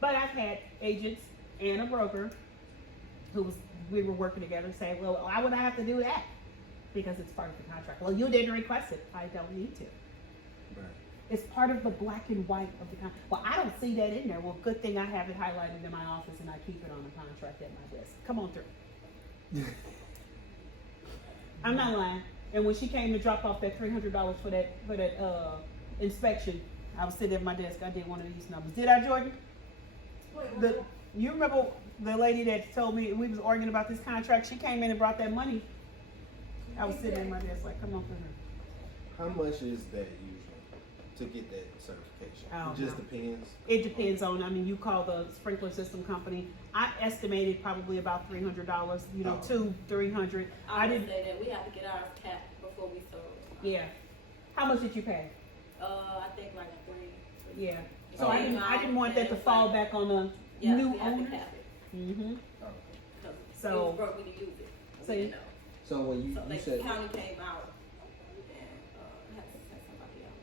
But I've had agents and a broker we were working together say, well, why would I have to do that? Because it's part of the contract. Well, you didn't request it. I don't need to. Right. It's part of the black and white of the contract. Well, I don't see that in there. Well, good thing I have it highlighted in my office and I keep it on the contract at my desk. Come on through. I'm not lying. And when she came to drop off that $300 for that inspection, I was sitting at my desk. I did one of these numbers. Did I, Jordan? You remember the lady that told me we was arguing about this contract? She came in and brought that money. I was sitting at my desk like, come on through her. How much is that usually to get that certification? I don't It just know. depends. It depends on, I mean, you call the sprinkler system company. I estimated probably about $300, you know, Oh. $200-300. I would didn't, say that we have to get ours capped before we sold. yeah. How much did you pay? I think like 3. Yeah. So Oh. I didn't want that to fall back on the Yeah, new we have to owner. cap it. Mm-hmm. Oh. So- it was broke, we could use it. See? You know. So when you So like said, the county came out and had somebody else.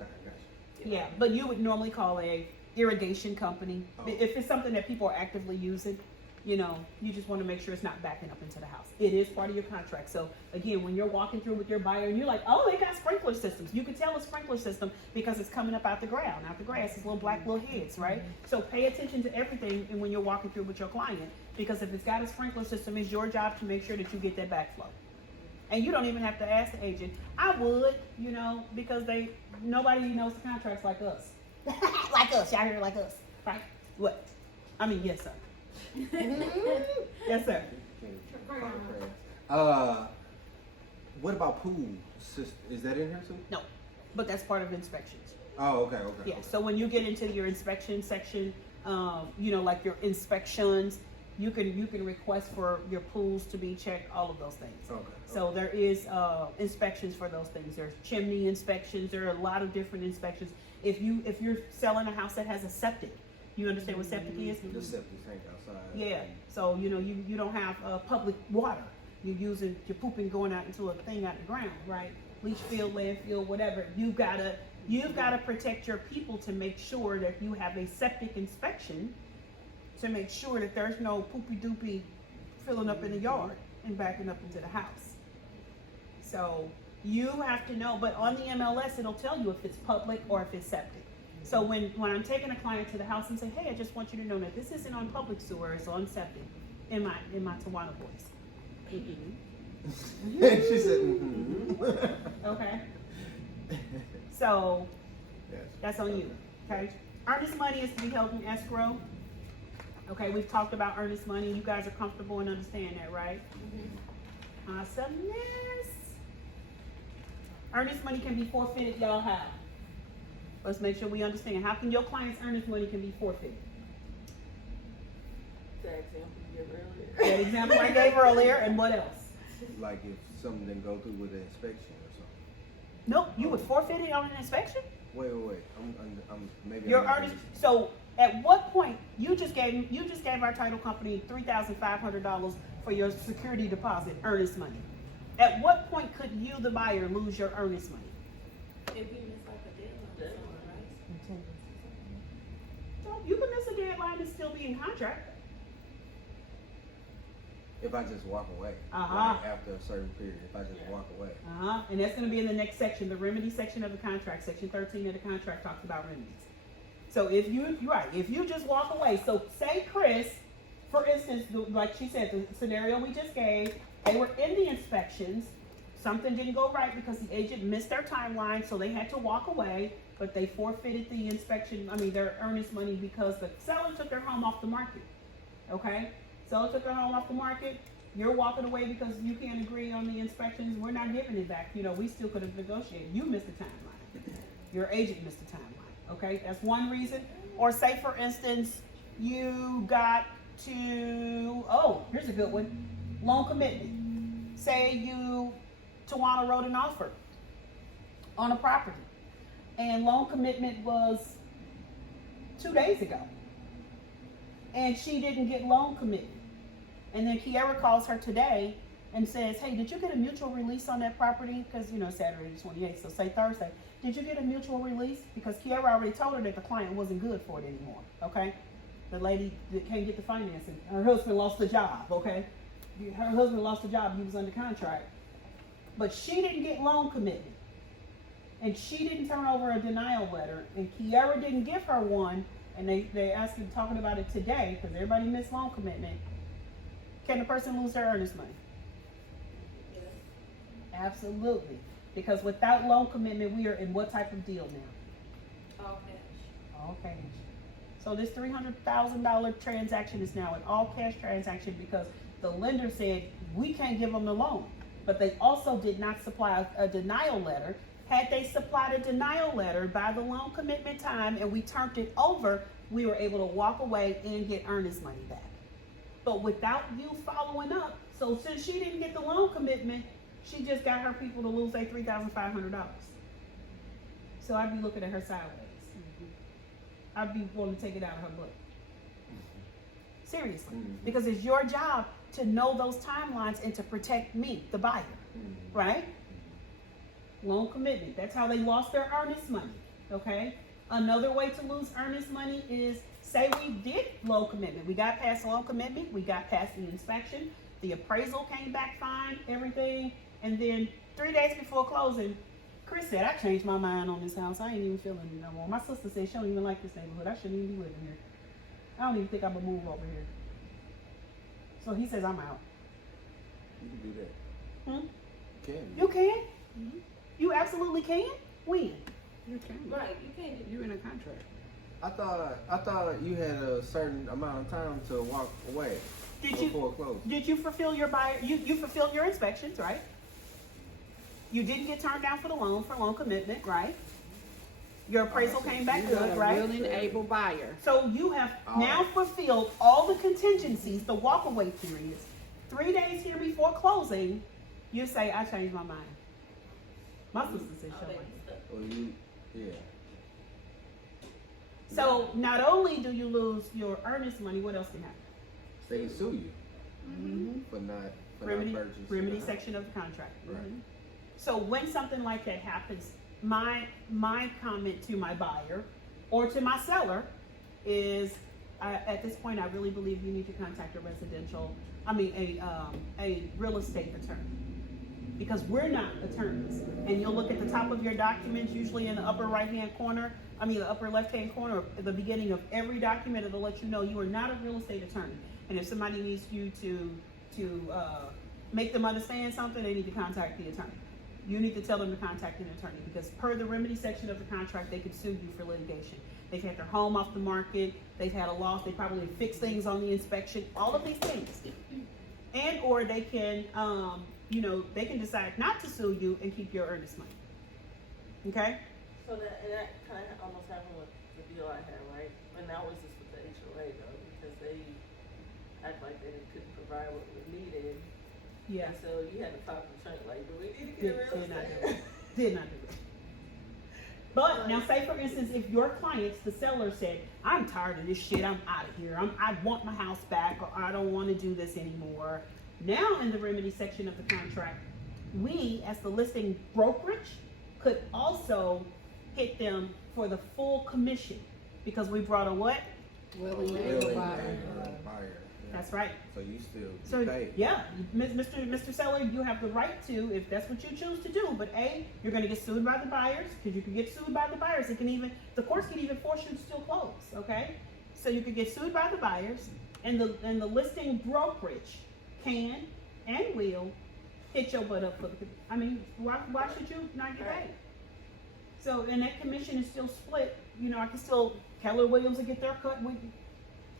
okay, I got you. Yeah, but you would normally call a irrigation company. Oh. If it's something that people are actively using, you know, you just want to make sure it's not backing up into the house. It is part of your contract. So again, when you're walking through with your buyer and you're like, oh, they got sprinkler systems. You can tell a sprinkler system because it's coming up out the ground. Out the grass, it's little black little heads, right? So pay attention to everything and when you're walking through with your client, because if it's got a sprinkler system, it's your job to make sure that you get that backflow. And you don't even have to ask the agent. I would, you know, because nobody knows the contracts like us. Like us, y'all hear like us, right? What? I mean, yes, sir. Yes, sir. What about pool system? Is that in here too? No, but that's part of inspections. Oh, okay. Yeah, Okay. so when you get into your inspection section, you know, like your inspections, you can request for your pools to be checked, all of those things. Okay. So there is inspections for those things. There's chimney inspections. There are a lot of different inspections. If you're selling a house that has a septic, you understand what septic is? The septic tank outside. Yeah. So you know you don't have public water. You're pooping going out into a thing out the ground, right? Leach field, landfill, whatever. You've gotta protect your people to make sure that you have a septic inspection to make sure that there's no poopy doopy filling up in the yard and backing up into the house. So you have to know, but on the MLS it'll tell you if it's public or if it's septic. So when I'm taking a client to the house and say, hey, I just want you to know that this isn't on public sewer, it's on septic, in my Tawana voice. she said, mm-hmm. Okay. So Yes. that's on you. Okay. Earnest money is to be held in escrow. Okay, we've talked about earnest money. You guys are comfortable and understand that, right? Awesomeness. Earnest money can be forfeited, y'all. How? Let's make sure we understand. How can your client's earnest money can be forfeited? The example you gave earlier. That example I gave earlier, and what else? Like if something didn't go through with the inspection or something. Nope, you would forfeit it on an inspection? Wait. I'm maybe. Your I'm not earnest. So at what point you just gave our title company $3,500 for your security deposit, earnest money. At what point could you, the buyer, lose your earnest money? If you miss like a deadline or something, right? So you can miss a deadline and still be in contract. If I just walk away, Uh-huh. like after a certain period, if I just walk away. And that's gonna be in the next section, the remedy section of the contract, section 13 of the contract talks about remedies. So if you're right, if you just walk away, so say Chris, for instance, like she said, the scenario we just gave, they were in the inspections, something didn't go right because the agent missed their timeline, so they had to walk away, but they forfeited the their earnest money because the seller took their home off the market, okay? Seller took their home off the market, you're walking away because you can't agree on the inspections, we're not giving it back, we still could have negotiated, you missed the timeline, your agent missed the timeline, okay? That's one reason. Or say for instance, you got to, here's a good one, loan commitment. Say Tawana wrote an offer on a property and loan commitment was 2 days ago and she didn't get loan commitment. And then Kiara calls her today and says, hey, did you get a mutual release on that property? Because, Saturday the 28th, so say Thursday. Did you get a mutual release? Because Kiara already told her that the client wasn't good for it anymore, okay? The lady that can't get the financing. Her husband lost the job, okay? Her husband lost the job, he was under contract. But she didn't get loan commitment. And she didn't turn over a denial letter. And Kiara didn't give her one. And they asked her, talking about it today, because everybody missed loan commitment. Can the person lose their earnest money? Yes. Absolutely. Because without loan commitment, we are in what type of deal now? All cash. All cash. So this $300,000 transaction is now an all cash transaction because the lender said we can't give them the loan. But they also did not supply a denial letter. Had they supplied a denial letter by the loan commitment time and we turned it over, we were able to walk away and get earnest money back. But without you following up, so since she didn't get the loan commitment, she just got her people to lose their $3,500. So I'd be looking at her sideways. I'd be willing to take it out of her butt. Seriously. Because it's your job to know those timelines and to protect me, the buyer. Right? Loan commitment. That's how they lost their earnest money. Okay? Another way to lose earnest money is, say we did loan commitment. We got past loan commitment. We got past the inspection. The appraisal came back fine, everything. And then 3 days before closing, Chris said, I changed my mind on this house. I ain't even feeling it no more. My sister said she don't even like this neighborhood. I shouldn't even be living here. I don't even think I'm gonna move over here. So he says, I'm out. You can do that. Hmm? Can You can? You absolutely can? When? You can. Right, you can't. You're in a contract. I thought you had a certain amount of time to walk away before closing. Did you fulfill your buyer? You fulfilled your inspections, right? You didn't get turned down for loan commitment, right? Your appraisal came back You got good, a right? willing, able buyer. So you have now fulfilled all the contingencies, the walkaway periods. 3 days here before closing, you say, I changed my mind. My sister said All so. baby stuff. Or yeah. So not only do you lose your earnest money, what else can happen? They can sue you for not Remedy purchasing. the house. section of the contract. Right. So when something like that happens, my comment to my buyer or to my seller is, at this point, I really believe you need to contact a real estate attorney, because we're not attorneys. And you'll look at the top of your documents, usually in the upper right-hand corner, the upper left-hand corner, at the beginning of every document, it'll let you know you are not a real estate attorney. And if somebody needs you to make them understand something, they need to contact the attorney. You need to tell them to contact an attorney, because per the remedy section of the contract, they can sue you for litigation. They've had their home off the market, they've had a loss, they probably fixed things on the inspection, all of these things. And or they can, they can decide not to sue you and keep your earnest money. Okay? So that kind of almost happened with the deal I had, right? And that was just with the HOA though, because they act like they couldn't provide what was needed. Yeah. And so you had to talk to the church, like, do we need to get a real Did not do estate? it. Did not do it. But now, say for instance, if your clients, the seller said, "I'm tired of this shit. I'm out of here. I want my house back, or I don't want to do this anymore." Now, in the remedy section of the contract, we, as the listing brokerage, could also hit them for the full commission, because we brought a what? Willing, Willing, able buyer. buyer. That's right. So you still So pay. yeah, Mr. Seller, you have the right to, if that's what you choose to do. But you're going to get sued by the buyers, because you can get sued by the buyers. The courts can even force you to still close. Okay, so you could get sued by the buyers, and the listing brokerage can and will hit your butt up for the. I mean, why should you not get paid? So, and that commission is still split. You know, I can still Keller Williams will get their cut with.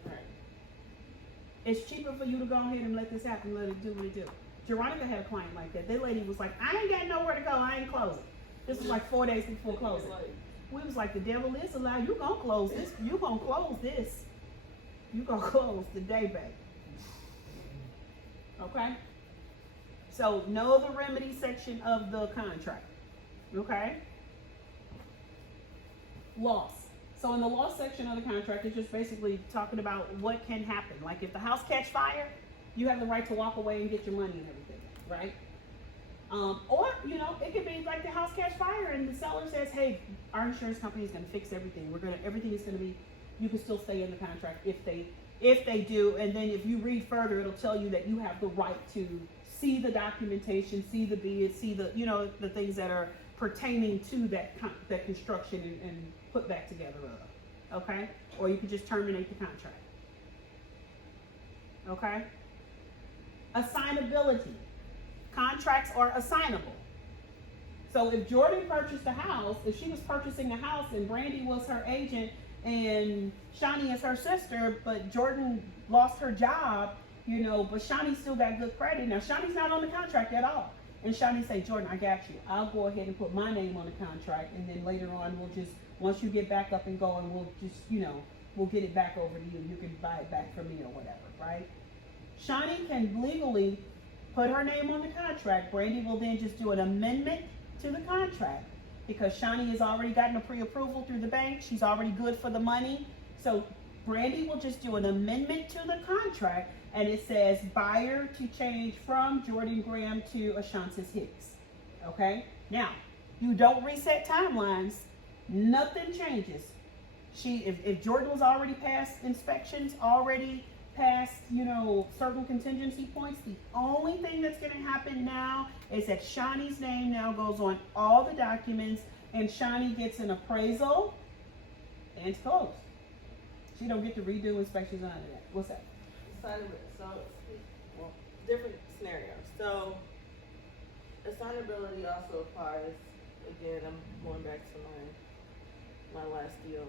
Right. It's cheaper for you to go ahead and let this happen, let it do what it do. Jeronica had a client like that. That lady was like, I ain't got nowhere to go, I ain't closing. This was like 4 days before closing. We was like, the devil is alive, you gonna close this, you gonna close this. You gonna close the day, babe. Okay? So, know the remedy section of the contract. Okay? Loss. So in the loss section of the contract, it's just basically talking about what can happen. Like if the house catch fire, you have the right to walk away and get your money and everything, right? Or, you know, it could be like the house catch fire and the seller says, hey, our insurance company is going to fix everything. Everything is going to be, you can still stay in the contract if they do. And then if you read further, it'll tell you that you have the right to see the documentation, see the bid, see the, you know, the things that are pertaining to that construction and put back together of, okay? Or you can just terminate the contract, okay? Assignability. Contracts are assignable. So if Jordan purchased a house, if she was purchasing a house and Brandy was her agent and Shawnee is her sister, but Jordan lost her job, you know, but Shawnee still got good credit. Now Shawnee's not on the contract at all. And Shawnee say, Jordan, I got you. I'll go ahead and put my name on the contract, and then later on we'll just, once you get back up and going, we'll just, you know, we'll get it back over to you. You can buy it back from me or whatever, right? Shawnee can legally put her name on the contract. Brandy will then just do an amendment to the contract because Shawnee has already gotten a pre-approval through the bank. She's already good for the money. So Brandy will just do an amendment to the contract, and it says buyer to change from Jordan Graham to Ashantis Hicks. Okay? Now, you don't reset timelines. Nothing changes. If Jordan was already past inspections, already past, you know, certain contingency points, the only thing that's going to happen now is that Shawnee's name now goes on all the documents, and Shawnee gets an appraisal, and it's closed. She don't get to redo inspections and none of that. What's that? Well, different scenarios. So, assignability also applies. Again, I'm going back to my last deal.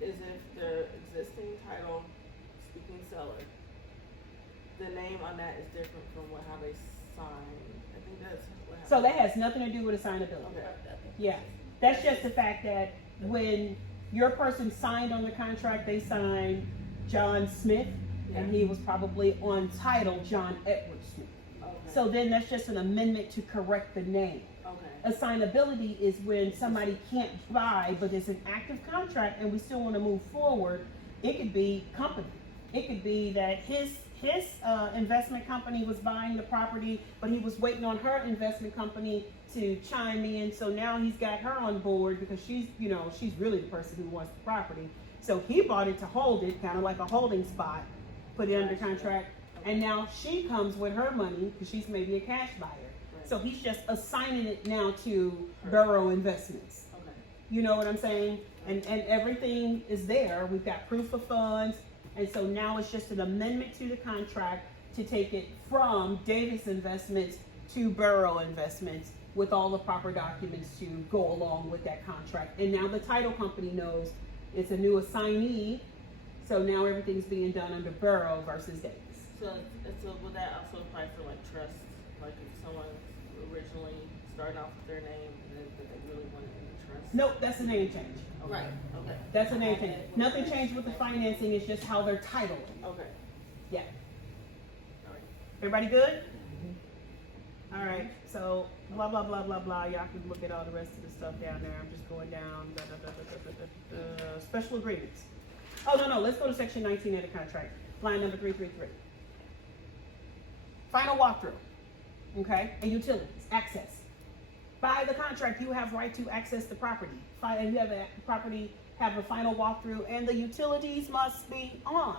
Is if the existing title speaking seller, the name on that is different from how they sign. I think that's what happened. So that has nothing to do with assignability. Okay. Yeah, that's just the fact that when your person signed on the contract, they signed John Smith, and he was probably on title John Edward Smith. Okay. So then that's just an amendment to correct the name. Okay. Assignability is when somebody can't buy, but it's an active contract and we still want to move forward. It could be company. It could be that his investment company was buying the property, but he was waiting on her investment company to chime in. So now he's got her on board because she's really the person who wants the property. So he bought it to hold it, kind of like a holding spot, put it under contract, and now she comes with her money because she's maybe a cash buyer. So he's just assigning it now to Burrow Investments. Okay. You know what I'm saying? And everything is there. We've got proof of funds. And so now it's just an amendment to the contract to take it from Davis Investments to Burrow Investments with all the proper documents to go along with that contract. And now the title company knows it's a new assignee. So now everything's being done under Burrow versus Davis. So would that also apply for like trusts? Like if someone originally started off with their name and then they really wanted in the trust? Nope, that's a name change. Okay. Right. Okay. That's a name change. Nothing changed with the financing, it's just how they're titled. Okay. Yeah. All right. Everybody good? All right, so blah, blah, blah, blah, blah. Y'all can look at all the rest of the stuff down there. I'm just going down. Special agreements. Oh, no, let's go to section 19 of the contract. Line number 333. Final walkthrough. Okay, and utilities, access. By the contract, you have right to access the property. And you have a property, have a final walkthrough, and the utilities must be on.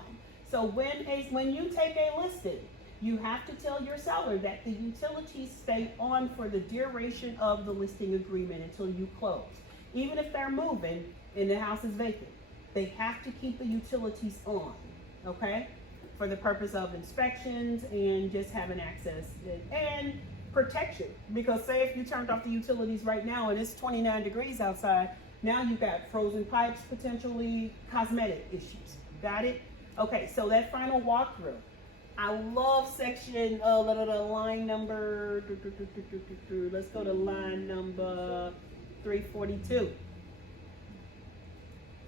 So when you take a listing, you have to tell your seller that the utilities stay on for the duration of the listing agreement until you close. Even if they're moving and the house is vacant, they have to keep the utilities on, okay? For the purpose of inspections and just having access and protection. Because say if you turned off the utilities right now and it's 29 degrees outside, now you've got frozen pipes, potentially cosmetic issues. Got it? Okay, so that final walkthrough. I love section, line number, let's go to line number 342.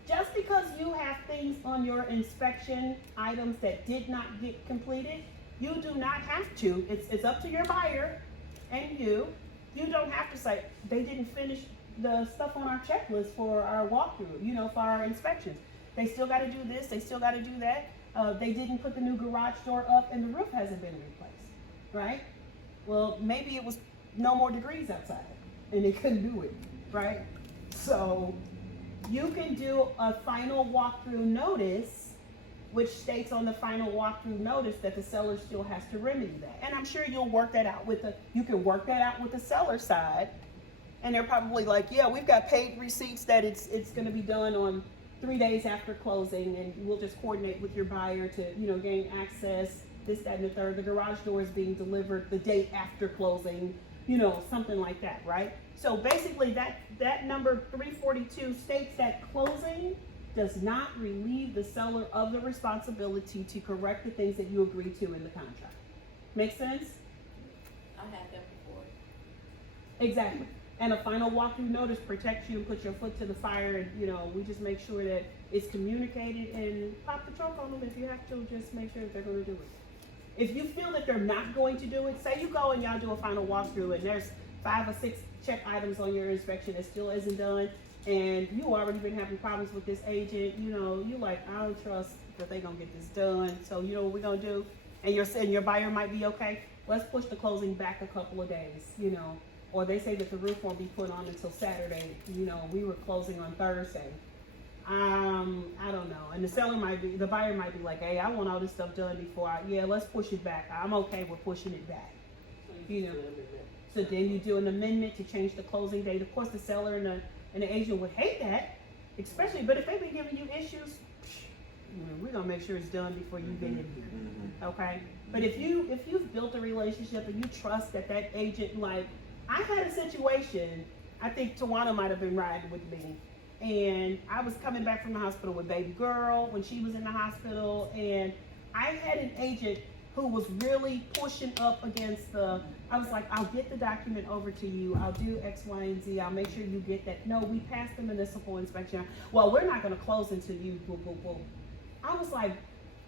Just because you have things on your inspection items that did not get completed, you do not have to. It's up to your buyer and you. You don't have to say, they didn't finish the stuff on our checklist for our walkthrough, for our inspections. They still got to do this, they still got to do that. They didn't put the new garage door up and the roof hasn't been replaced, right? Well, maybe it was no more degrees outside and they couldn't do it, right? So you can do a final walkthrough notice, which states on the final walkthrough notice that the seller still has to remedy that. And I'm sure you'll work that out you can work that out with the seller side. And they're probably like, yeah, we've got paid receipts that it's going to be done on 3 days after closing, and we'll just coordinate with your buyer to, gain access, this, that, and the third. The garage door is being delivered the day after closing, something like that, right? So basically that number 342 states that closing does not relieve the seller of the responsibility to correct the things that you agreed to in the contract. Make sense? I had that before. Exactly. And a final walkthrough notice protects you and puts your foot to the fire, and we just make sure that it's communicated and pop the trunk on them if you have to. Just make sure that they're going to do it. If you feel that they're not going to do it, say you go and y'all do a final walkthrough and there's 5 or 6 check items on your inspection that still isn't done, and you already been having problems with this agent, you like, I don't trust that they're gonna get this done. So you know what we're gonna do? And your buyer might be okay. Let's push the closing back a couple of days, Or they say that the roof won't be put on until Saturday. We were closing on Thursday. I don't know. And the buyer might be like, hey, I want all this stuff done before let's push it back. I'm okay with pushing it back. So then you do an amendment to change the closing date. Of course, the seller and the agent would hate that, especially, but if they've been giving you issues, we're gonna make sure it's done before you get in here, okay? But if you've built a relationship and you trust that agent, like, I had a situation, I think Tawana might have been riding with me, and I was coming back from the hospital with baby girl when she was in the hospital, and I had an agent who was really pushing up against I was like, I'll get the document over to you, I'll do X, Y, and Z, I'll make sure you get that. No, we passed the municipal inspection. Well, we're not gonna close until you, boo, boo, boo. I was like,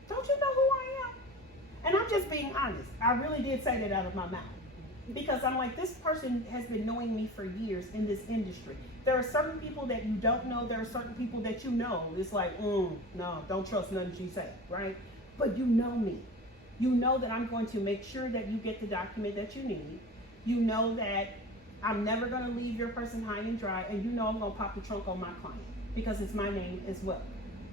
don't you know who I am? And I'm just being honest. I really did say that out of my mouth. Because I'm like, this person has been knowing me for years in this industry. There are certain people that you don't know, there are certain people that you know. It's like, no, don't trust nothing she said, right? But you know me. You know that I'm going to make sure that you get the document that you need. You know that I'm never going to leave your person high and dry, and you know I'm going to pop the trunk on my client because it's my name as well.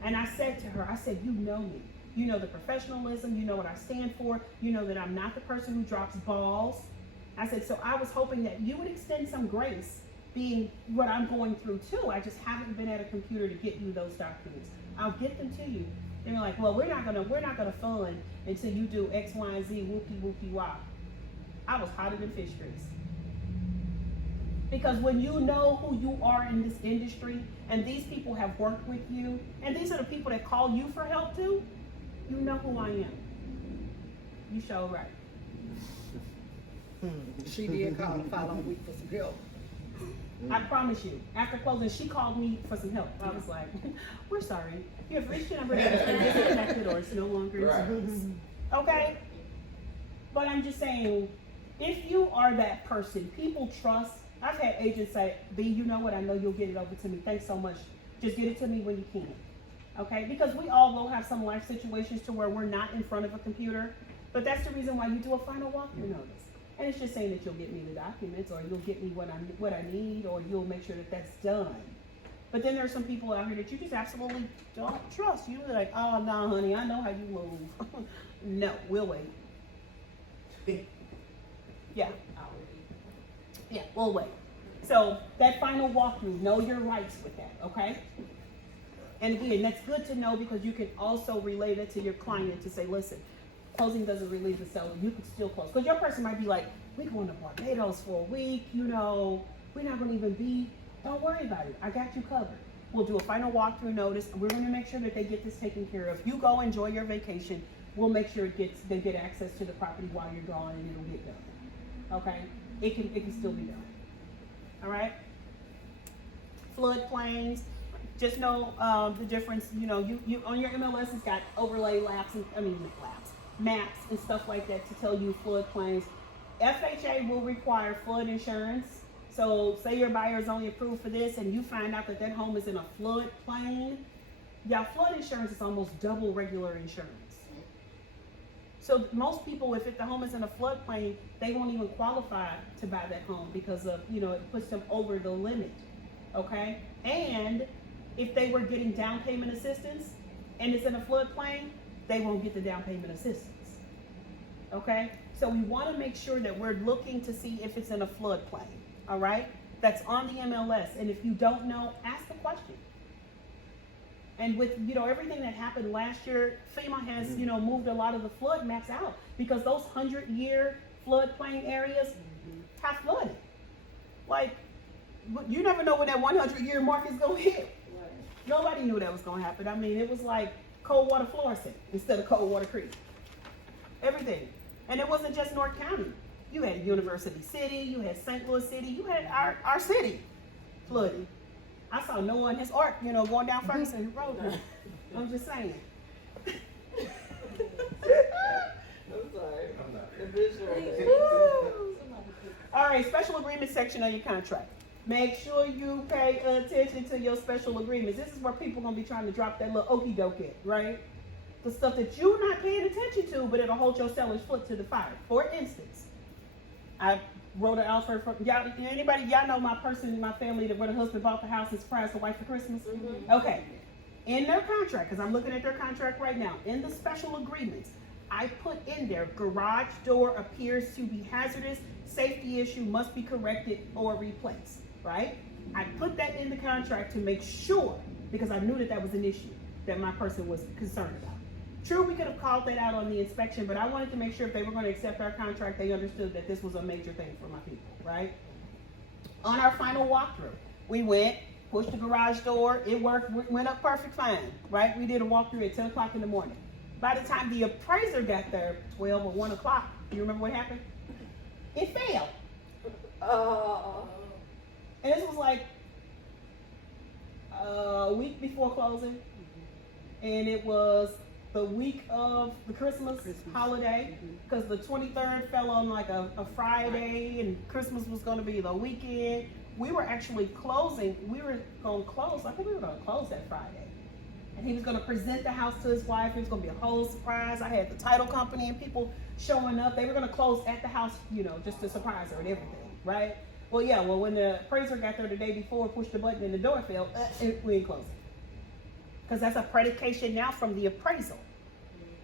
And I said to her, you know me. You know the professionalism, you know what I stand for, you know that I'm not the person who drops balls. I said, so I was hoping that you would extend some grace, being what I'm going through too. I just haven't been at a computer to get you those documents. I'll get them to you. They were like, well, we're not gonna fund until you do X, Y, and Z, whoopie, wop. I was hotter than fish grease. Because when you know who you are in this industry, and these people have worked with you, and these are the people that call you for help too, you know who I am. You sure right. She did call the following week for some help. I promise you. After closing, she called me for some help. I was like, we're sorry. You have reached your number that is disconnected or it's no longer in service. Okay? But I'm just saying, if you are that person, people trust. I've had agents say, B, you know what? I know you'll get it over to me. Thanks so much. Just get it to me when you can. Okay? Because we all will have some life situations to where we're not in front of a computer. But that's the reason why you do a final walkthrough notice. And it's just saying that you'll get me the documents, or you'll get me what I need, or you'll make sure that that's done. But then there's some people out here that you just absolutely don't trust. You're like, oh no, honey, I know how you move. No, we'll wait. Yeah. Yeah, we'll wait. So that final walkthrough, know your rights with that, okay? And again, that's good to know because you can also relay that to your client to say, listen, closing doesn't relieve the seller. You could still close. Because your person might be like, we're going to Barbados for a week, you know, we're not going to even be, don't worry about it. I got you covered. We'll do a final walkthrough notice. And we're going to make sure that they get this taken care of. You go enjoy your vacation. We'll make sure they get access to the property while you're gone and it'll get done. Okay? It can still be done. All right? Floodplains. Just know the difference. You know, you on your MLS, it's got overlay maps and stuff like that to tell you floodplains. FHA will require flood insurance. So, say your buyer is only approved for this, and you find out that that home is in a floodplain. Yeah, flood insurance is almost double regular insurance. So most people, if the home is in a floodplain, they won't even qualify to buy that home because of, you know, it puts them over the limit. Okay, and if they were getting down payment assistance and it's in a floodplain, they won't get the down payment assistance. Okay, so we want to make sure that we're looking to see if it's in a floodplain. All right, that's on the MLS, and if you don't know, ask the question. And with, you know, everything that happened last year, FEMA has, you know, moved a lot of the flood maps out because those 100-year floodplain areas have flooded. Like, you never know when that 100-year mark is going to hit. Right. Nobody knew that was going to happen. I mean, it was like Coldwater Florissant instead of Coldwater Creek. Everything. And it wasn't just North County. You had University City, you had St. Louis City, you had our city flooded. I saw Noah and his ark, you know, going down Ferguson Road. I'm just saying. I'm sorry. The visual. All right, special agreement section of your contract. Make sure you pay attention to your special agreements. This is where people are going to be trying to drop that little okie doke in, right? The stuff that you're not paying attention to, but it'll hold your seller's foot to the fire. For instance, I wrote an offer for y'all. Anybody, y'all know my family that where the husband bought the house and surprised the wife for Christmas? Mm-hmm. Okay. In their contract, because I'm looking at their contract right now, in the special agreements, I put in there, garage door appears to be hazardous, safety issue must be corrected or replaced, right? I put that in the contract to make sure, because I knew that was an issue that my person was concerned about. True, we could have called that out on the inspection, but I wanted to make sure if they were going to accept our contract, they understood that this was a major thing for my people, right? On our final walkthrough, we went, pushed the garage door, it worked, went up perfect fine, right? We did a walkthrough at 10 o'clock in the morning. By the time the appraiser got there, 12 or 1 o'clock, you remember what happened? It failed. And this was like a week before closing, and it was the week of the Christmas holiday, because the 23rd fell on like a Friday, and Christmas was going to be the weekend. We were actually closing. We were going to close. I think we were going to close that Friday. And he was going to present the house to his wife. It was going to be a whole surprise. I had the title company and people showing up. They were going to close at the house, you know, just to surprise her and everything, right? Well, yeah, well, when the appraiser got there the day before, pushed the button and the door fell, we ain't closing. Because that's a predication now from the appraisal.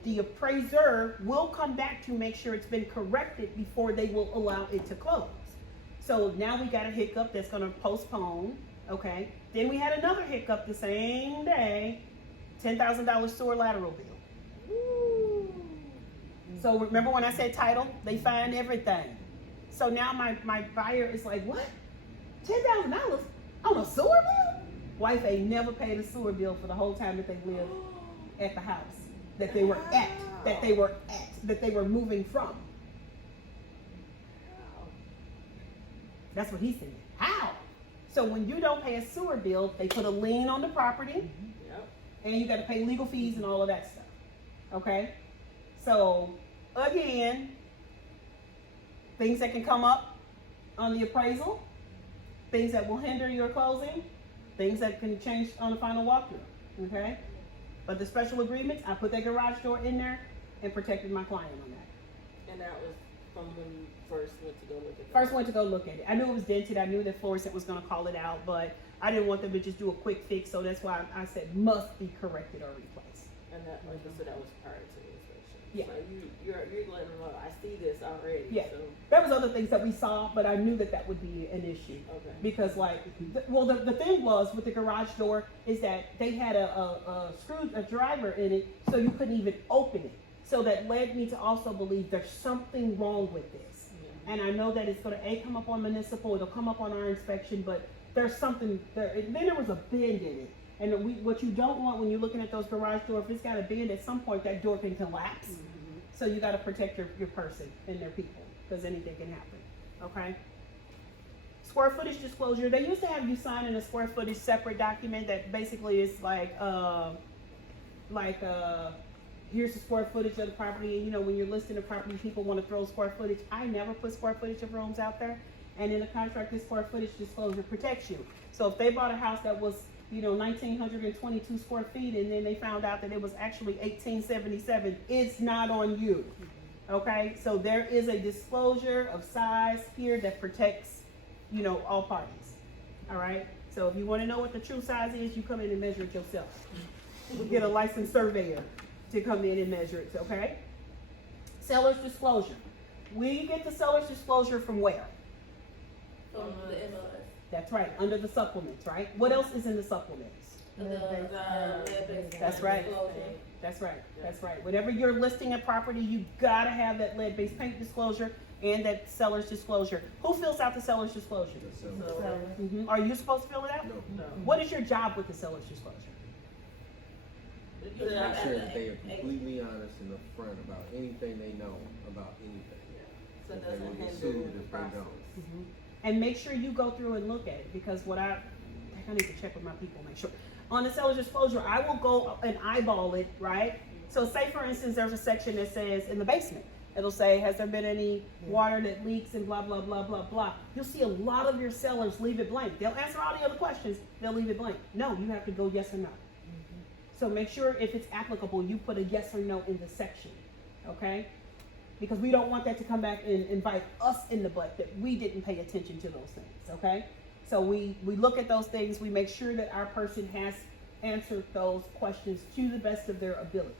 The appraiser will come back to make sure it's been corrected before they will allow it to close. So now we got a hiccup that's going to postpone, okay? Then we had another hiccup the same day, $10,000 sewer lateral bill. Woo. So remember when I said title? They find everything. So now my buyer is like, what? $10,000 on a sewer bill? Wife ain't never paid a sewer bill for the whole time that they lived at the house that they were at, that they were moving from. That's what he said. How? So when you don't pay a sewer bill, they put a lien on the property, and you got to pay legal fees and all of that stuff. Okay? So again, things that can come up on the appraisal, things that will hinder your closing, things that can change on the final walkthrough. Okay? But the special agreements, I put that garage door in there and protected my client on that. And that was from when you first went to go look at it? First went to go look at it. I knew it was dented. I knew that Florissant was gonna call it out, but I didn't want them to just do a quick fix, so that's why I said must be corrected or replaced. And that, like I said, that was prior to the inspection. Yeah. So you're letting them know, I see this already, Yeah. so, There was other things that we saw, but I knew that that would be an issue. okay. Because like, the thing was with the garage door is that they had a driver in it, so you couldn't even open it. So that led me to also believe there's something wrong with this. And I know that it's gonna come up on municipal, it'll come up on our inspection, but there's something there. And then there was a bend in it. And what you don't want when you're looking at those garage doors, if it's got a bend, at some point that door can collapse. So you gotta protect your person and their people, because anything can happen, okay? Square footage disclosure, they used to have you sign in a square footage separate document that basically is like, here's the square footage of the property, and you know, when you're listing a property, people wanna throw square footage. I never put square footage of rooms out there, and in the contract, this square footage disclosure protects you. So if they bought a house that was, 1,922 square feet, and then they found out that it was actually 1877, it's not on you. Okay, so there is a disclosure of size here that protects, all parties. All right, so if you wanna know what the true size is, you come in and measure it yourself. We get a licensed surveyor to come in and measure it, okay? Seller's disclosure. We get the seller's disclosure from where? From the MLS. That's right, under the supplements, right? What else is in the supplements? That's right. That's right, that's right. Whenever you're listing a property, you gotta have that lead-based paint disclosure and that seller's disclosure. Who fills out the seller's disclosure? So, Are you supposed to fill it out? no. No. What is your job with the seller's disclosure? Yeah. Make sure that they are completely honest and upfront about anything they know about anything. So it They will doesn't get hinder sued the if they process. don't. And make sure you go through and look at it, because I need to check with my people, make sure. On the seller's disclosure, I will go and eyeball it, right? So say for instance, there's a section that says in the basement, it'll say, has there been any water that leaks and blah, blah, blah, blah, blah. You'll see a lot of your sellers leave it blank. They'll answer all the other questions, they'll leave it blank. No, you have to go yes or no. So make sure if it's applicable, you put a yes or no in the section, okay? Because we don't want that to come back and invite us in the butt that we didn't pay attention to those things, okay? So we look at those things, we make sure that our person has answered those questions to the best of their ability.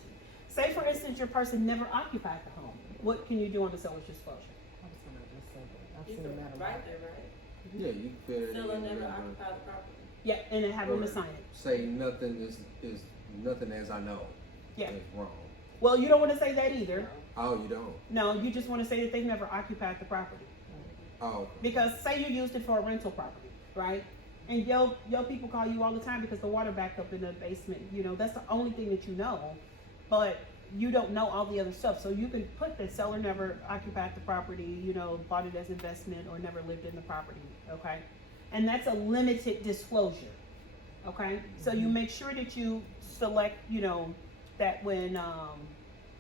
Say for instance, your person never occupied the home. What can you do on the seller's disclosure? I was gonna just say that. I've You seen can that a write lot. there, right? Yeah, you can fit it Seller in never there, occupied the property. Yeah, and then have them Or assign it. say nothing is nothing as I know. Yeah. Is wrong. Well, you don't want to say that either. Oh, you don't. No, you just want to say that they've never occupied the property. Oh, Because say you used it for a rental property, right? And yo people call you all the time because the water backed up in the basement. That's the only thing that you know, but you don't know all the other stuff. So you can put that seller never occupied the property, bought it as investment or never lived in the property, okay? And that's a limited disclosure, okay? So you make sure that you select, that when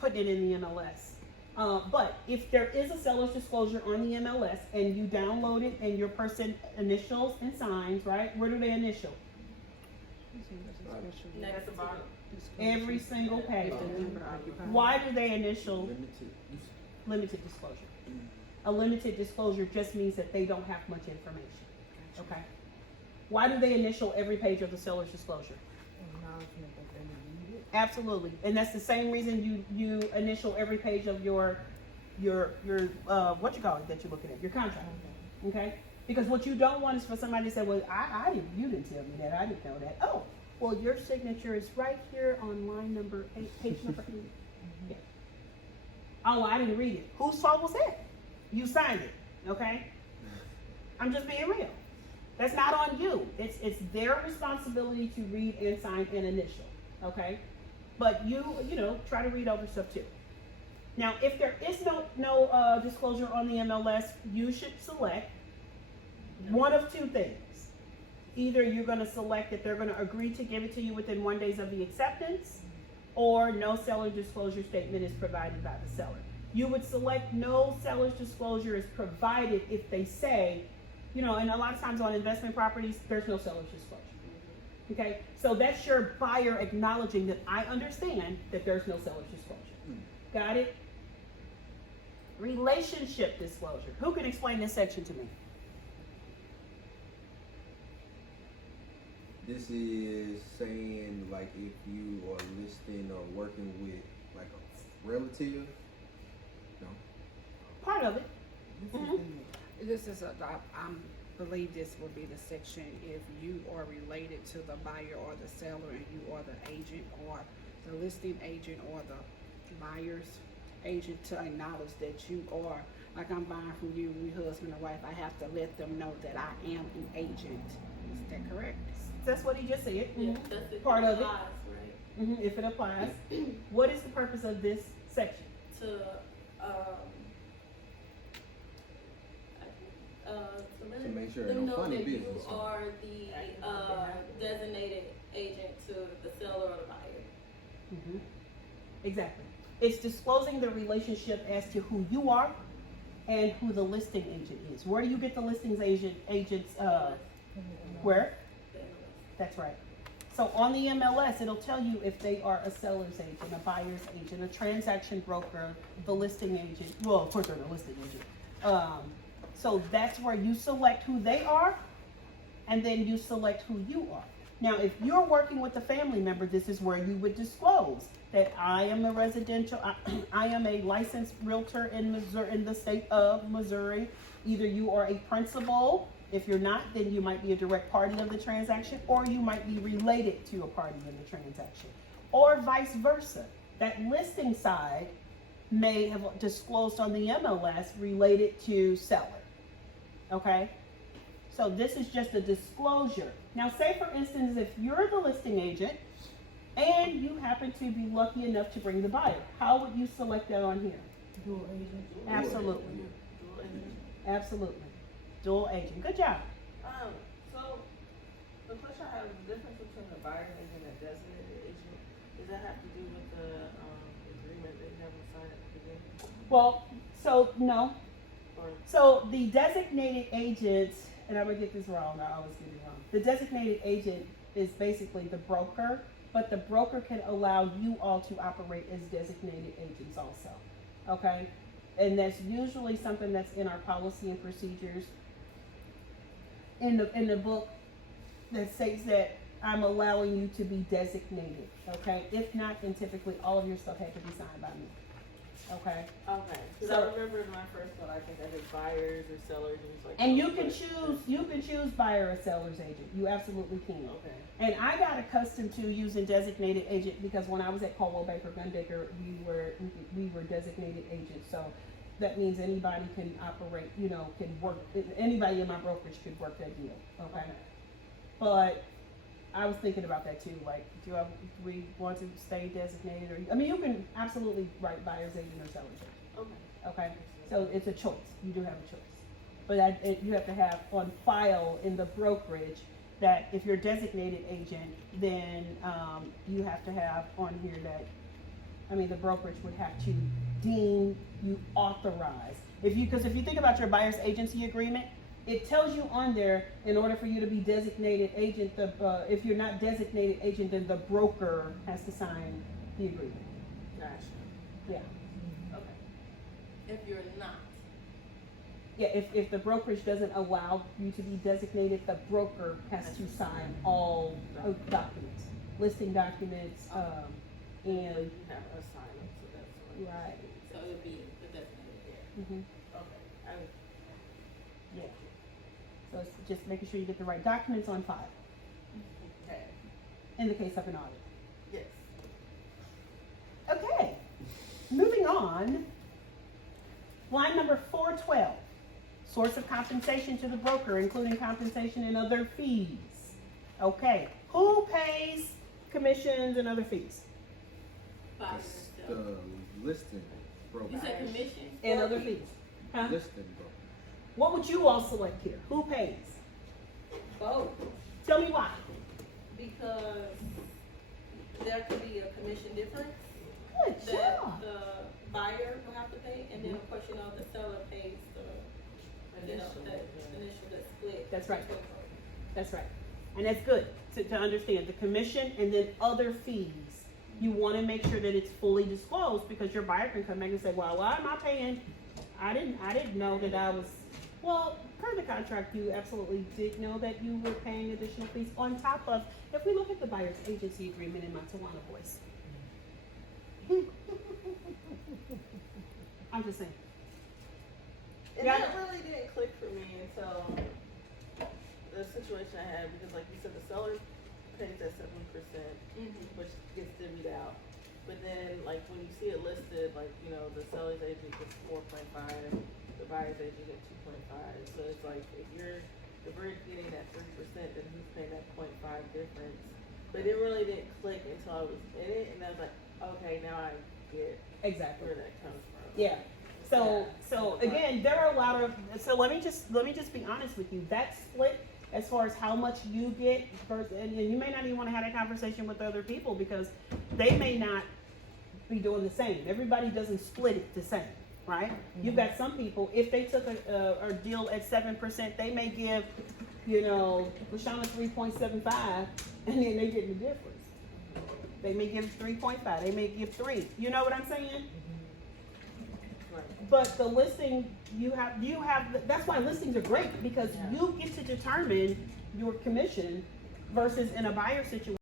putting it in the MLS. But if there is a seller's disclosure on the MLS and you download it and your person initials and signs, right? Where do they initial? Next to bottom. Every single page. Never occupied. Why do they initial limited. limited disclosure? A limited disclosure just means that they don't have much information, okay? Why do they initial every page of the seller's disclosure? Acknowledgement that they read it. Absolutely, and that's the same reason you initial every page of your what you call it that you're looking at, your contract, okay? Because what you don't want is for somebody to say, well, you didn't tell me that, I didn't know that. Oh, well, your signature is right here on line number 8, page number 8. Yeah. Oh, I didn't read it. Whose fault was that? You signed it, okay? I'm just being real. That's not on you. It's their responsibility to read and sign and initial, okay? But you try to read over stuff too. Now, if there is no disclosure on the MLS, you should select one of two things. Either you're going to select that they're going to agree to give it to you within 1 day of the acceptance, or no seller disclosure statement is provided by the seller. You would select no seller's disclosure is provided if they say, and a lot of times on investment properties, there's no seller's disclosure. Okay, so that's your buyer acknowledging that I understand that there's no seller's disclosure. Got it? Relationship disclosure. Who can explain this section to me? This is saying like if you are listing or working with like a relative. No. Part of it. This is Mhm. the- This is believe this would be the section if you are related to the buyer or the seller and you are the agent or the listing agent or the buyer's agent, to acknowledge that you are, like I'm buying from you, we husband and wife, I have to let them know that I am an agent. Is that correct? That's what he just said. Yeah, that's it. Part of it. Applies, right? If it applies. What is the purpose of this section? To make sure them no know funny that you business. are the designated agent to the seller or the buyer. Exactly. It's disclosing the relationship as to who you are and who the listing agent is. Where do you get the listings agents, where? The MLS. That's right. So on the MLS, it'll tell you if they are a seller's agent, a buyer's agent, a transaction broker, the listing agent. Well, of course they're the listing agent. So that's where you select who they are, and then you select who you are. Now, if you're working with a family member, this is where you would disclose that I am a residential, I am a licensed realtor in Missouri, in the state of Missouri. Either you are a principal. If you're not, then you might be a direct party of the transaction, or you might be related to a party in the transaction, or vice versa. That listing side may have disclosed on the MLS related to seller. Okay? So this is just a disclosure. Now, say for instance, if you're the listing agent and you happen to be lucky enough to bring the buyer, how would you select that on here? Dual agent. Absolutely. Dual agent. Absolutely. Dual agent. Good job. So the question I have is the difference between the buyer agent and designated agent. Does that have to do with the agreement they never signed at the beginning? Well, so no. Or So the designated agent, and I'm gonna get this wrong, I always get it wrong. The designated agent is basically the broker, but the broker can allow you all to operate as designated agents also. Okay? And that's usually something that's in our policy and procedures. In the book that states that I'm allowing you to be designated. Okay? If not, then typically all of your stuff had to be signed by me. Okay? okay, because So- I remember when I first thought I think I did buyers or sellers and it's like. And oh, you can but- choose buyer or seller's agent. You absolutely can. Okay. And I got accustomed to using designated agent because when I was at Caldwell Baker Gunbaker, we were designated agents. So that means anybody can operate, can work. Anybody in my brokerage could work that deal. Okay. But I was thinking about that too. Like, do we want to stay designated, or you can absolutely write buyer's agent or seller's agent. Okay. Okay, so it's a choice. You do have a choice. But you have to have on file in the brokerage that if you're a designated agent, then you have to have on here that, the brokerage would have to deem you authorized. Because if you think about your buyer's agency agreement, it tells you on there, in order for you to be designated agent, if you're not designated agent, then the broker has to sign the agreement. Gotcha. Yeah. Okay. If you're not. Yeah, if the brokerage doesn't allow you to be designated, the broker has to sign all documents, listing documents, But and, you have a sign up, so that's what. right, So it would be the designated. mhm, Okay. yeah. So it's just making sure you get the right documents on file, Okay. in the case of an audit. Yes. Okay, moving on. Line number 412, source of compensation to the broker, including compensation and other fees. Okay, who pays commissions and other fees? Buyer It's and seller. the listing broker. You said commission? And or other fee? fees. Huh? Listing broker. What would you all select here? Who pays? Both, Tell me why. because there could be a commission difference Good that job. the buyer will have to pay, and then of course, the seller pays the initial that split. That's right. between both. That's right. And that's good to understand. The commission and then other fees. You want to make sure that it's fully disclosed because your buyer can come back and say, well, why am I paying I didn't know that I was, well, per the contract, you absolutely did know that you were paying additional fees on top of, if we look at the buyer's agency agreement in my Tawana voice. I'm just saying. And Yeah. that really didn't click for me until the situation I had, because like you said, the seller pays that 7%, which gets divvied out. But then, like, when you see it listed, like, you know, the seller's agent gets 4.5, the buyer's agent gets 2.5. So it's like, if we're getting that 3%, then who's paying that 0.5 difference? But it really didn't click until I was in it, and I was like, okay, now I get Exactly. where that comes from. Yeah. So again, there are a lot of, so let me just be honest with you. That split as far as how much you get versus, and you may not even want to have that conversation with other people because they may not be doing the same. Everybody doesn't split it the same, right? You've got some people, if they took a deal at 7%, they may give, you know, Lashana 3.75 and then they get the difference. They may give 3.5, they may give 3. You know what I'm saying? Right. But the listing, you have, that's why listings are great, because Yeah. you get to determine your commission versus in a buyer situation.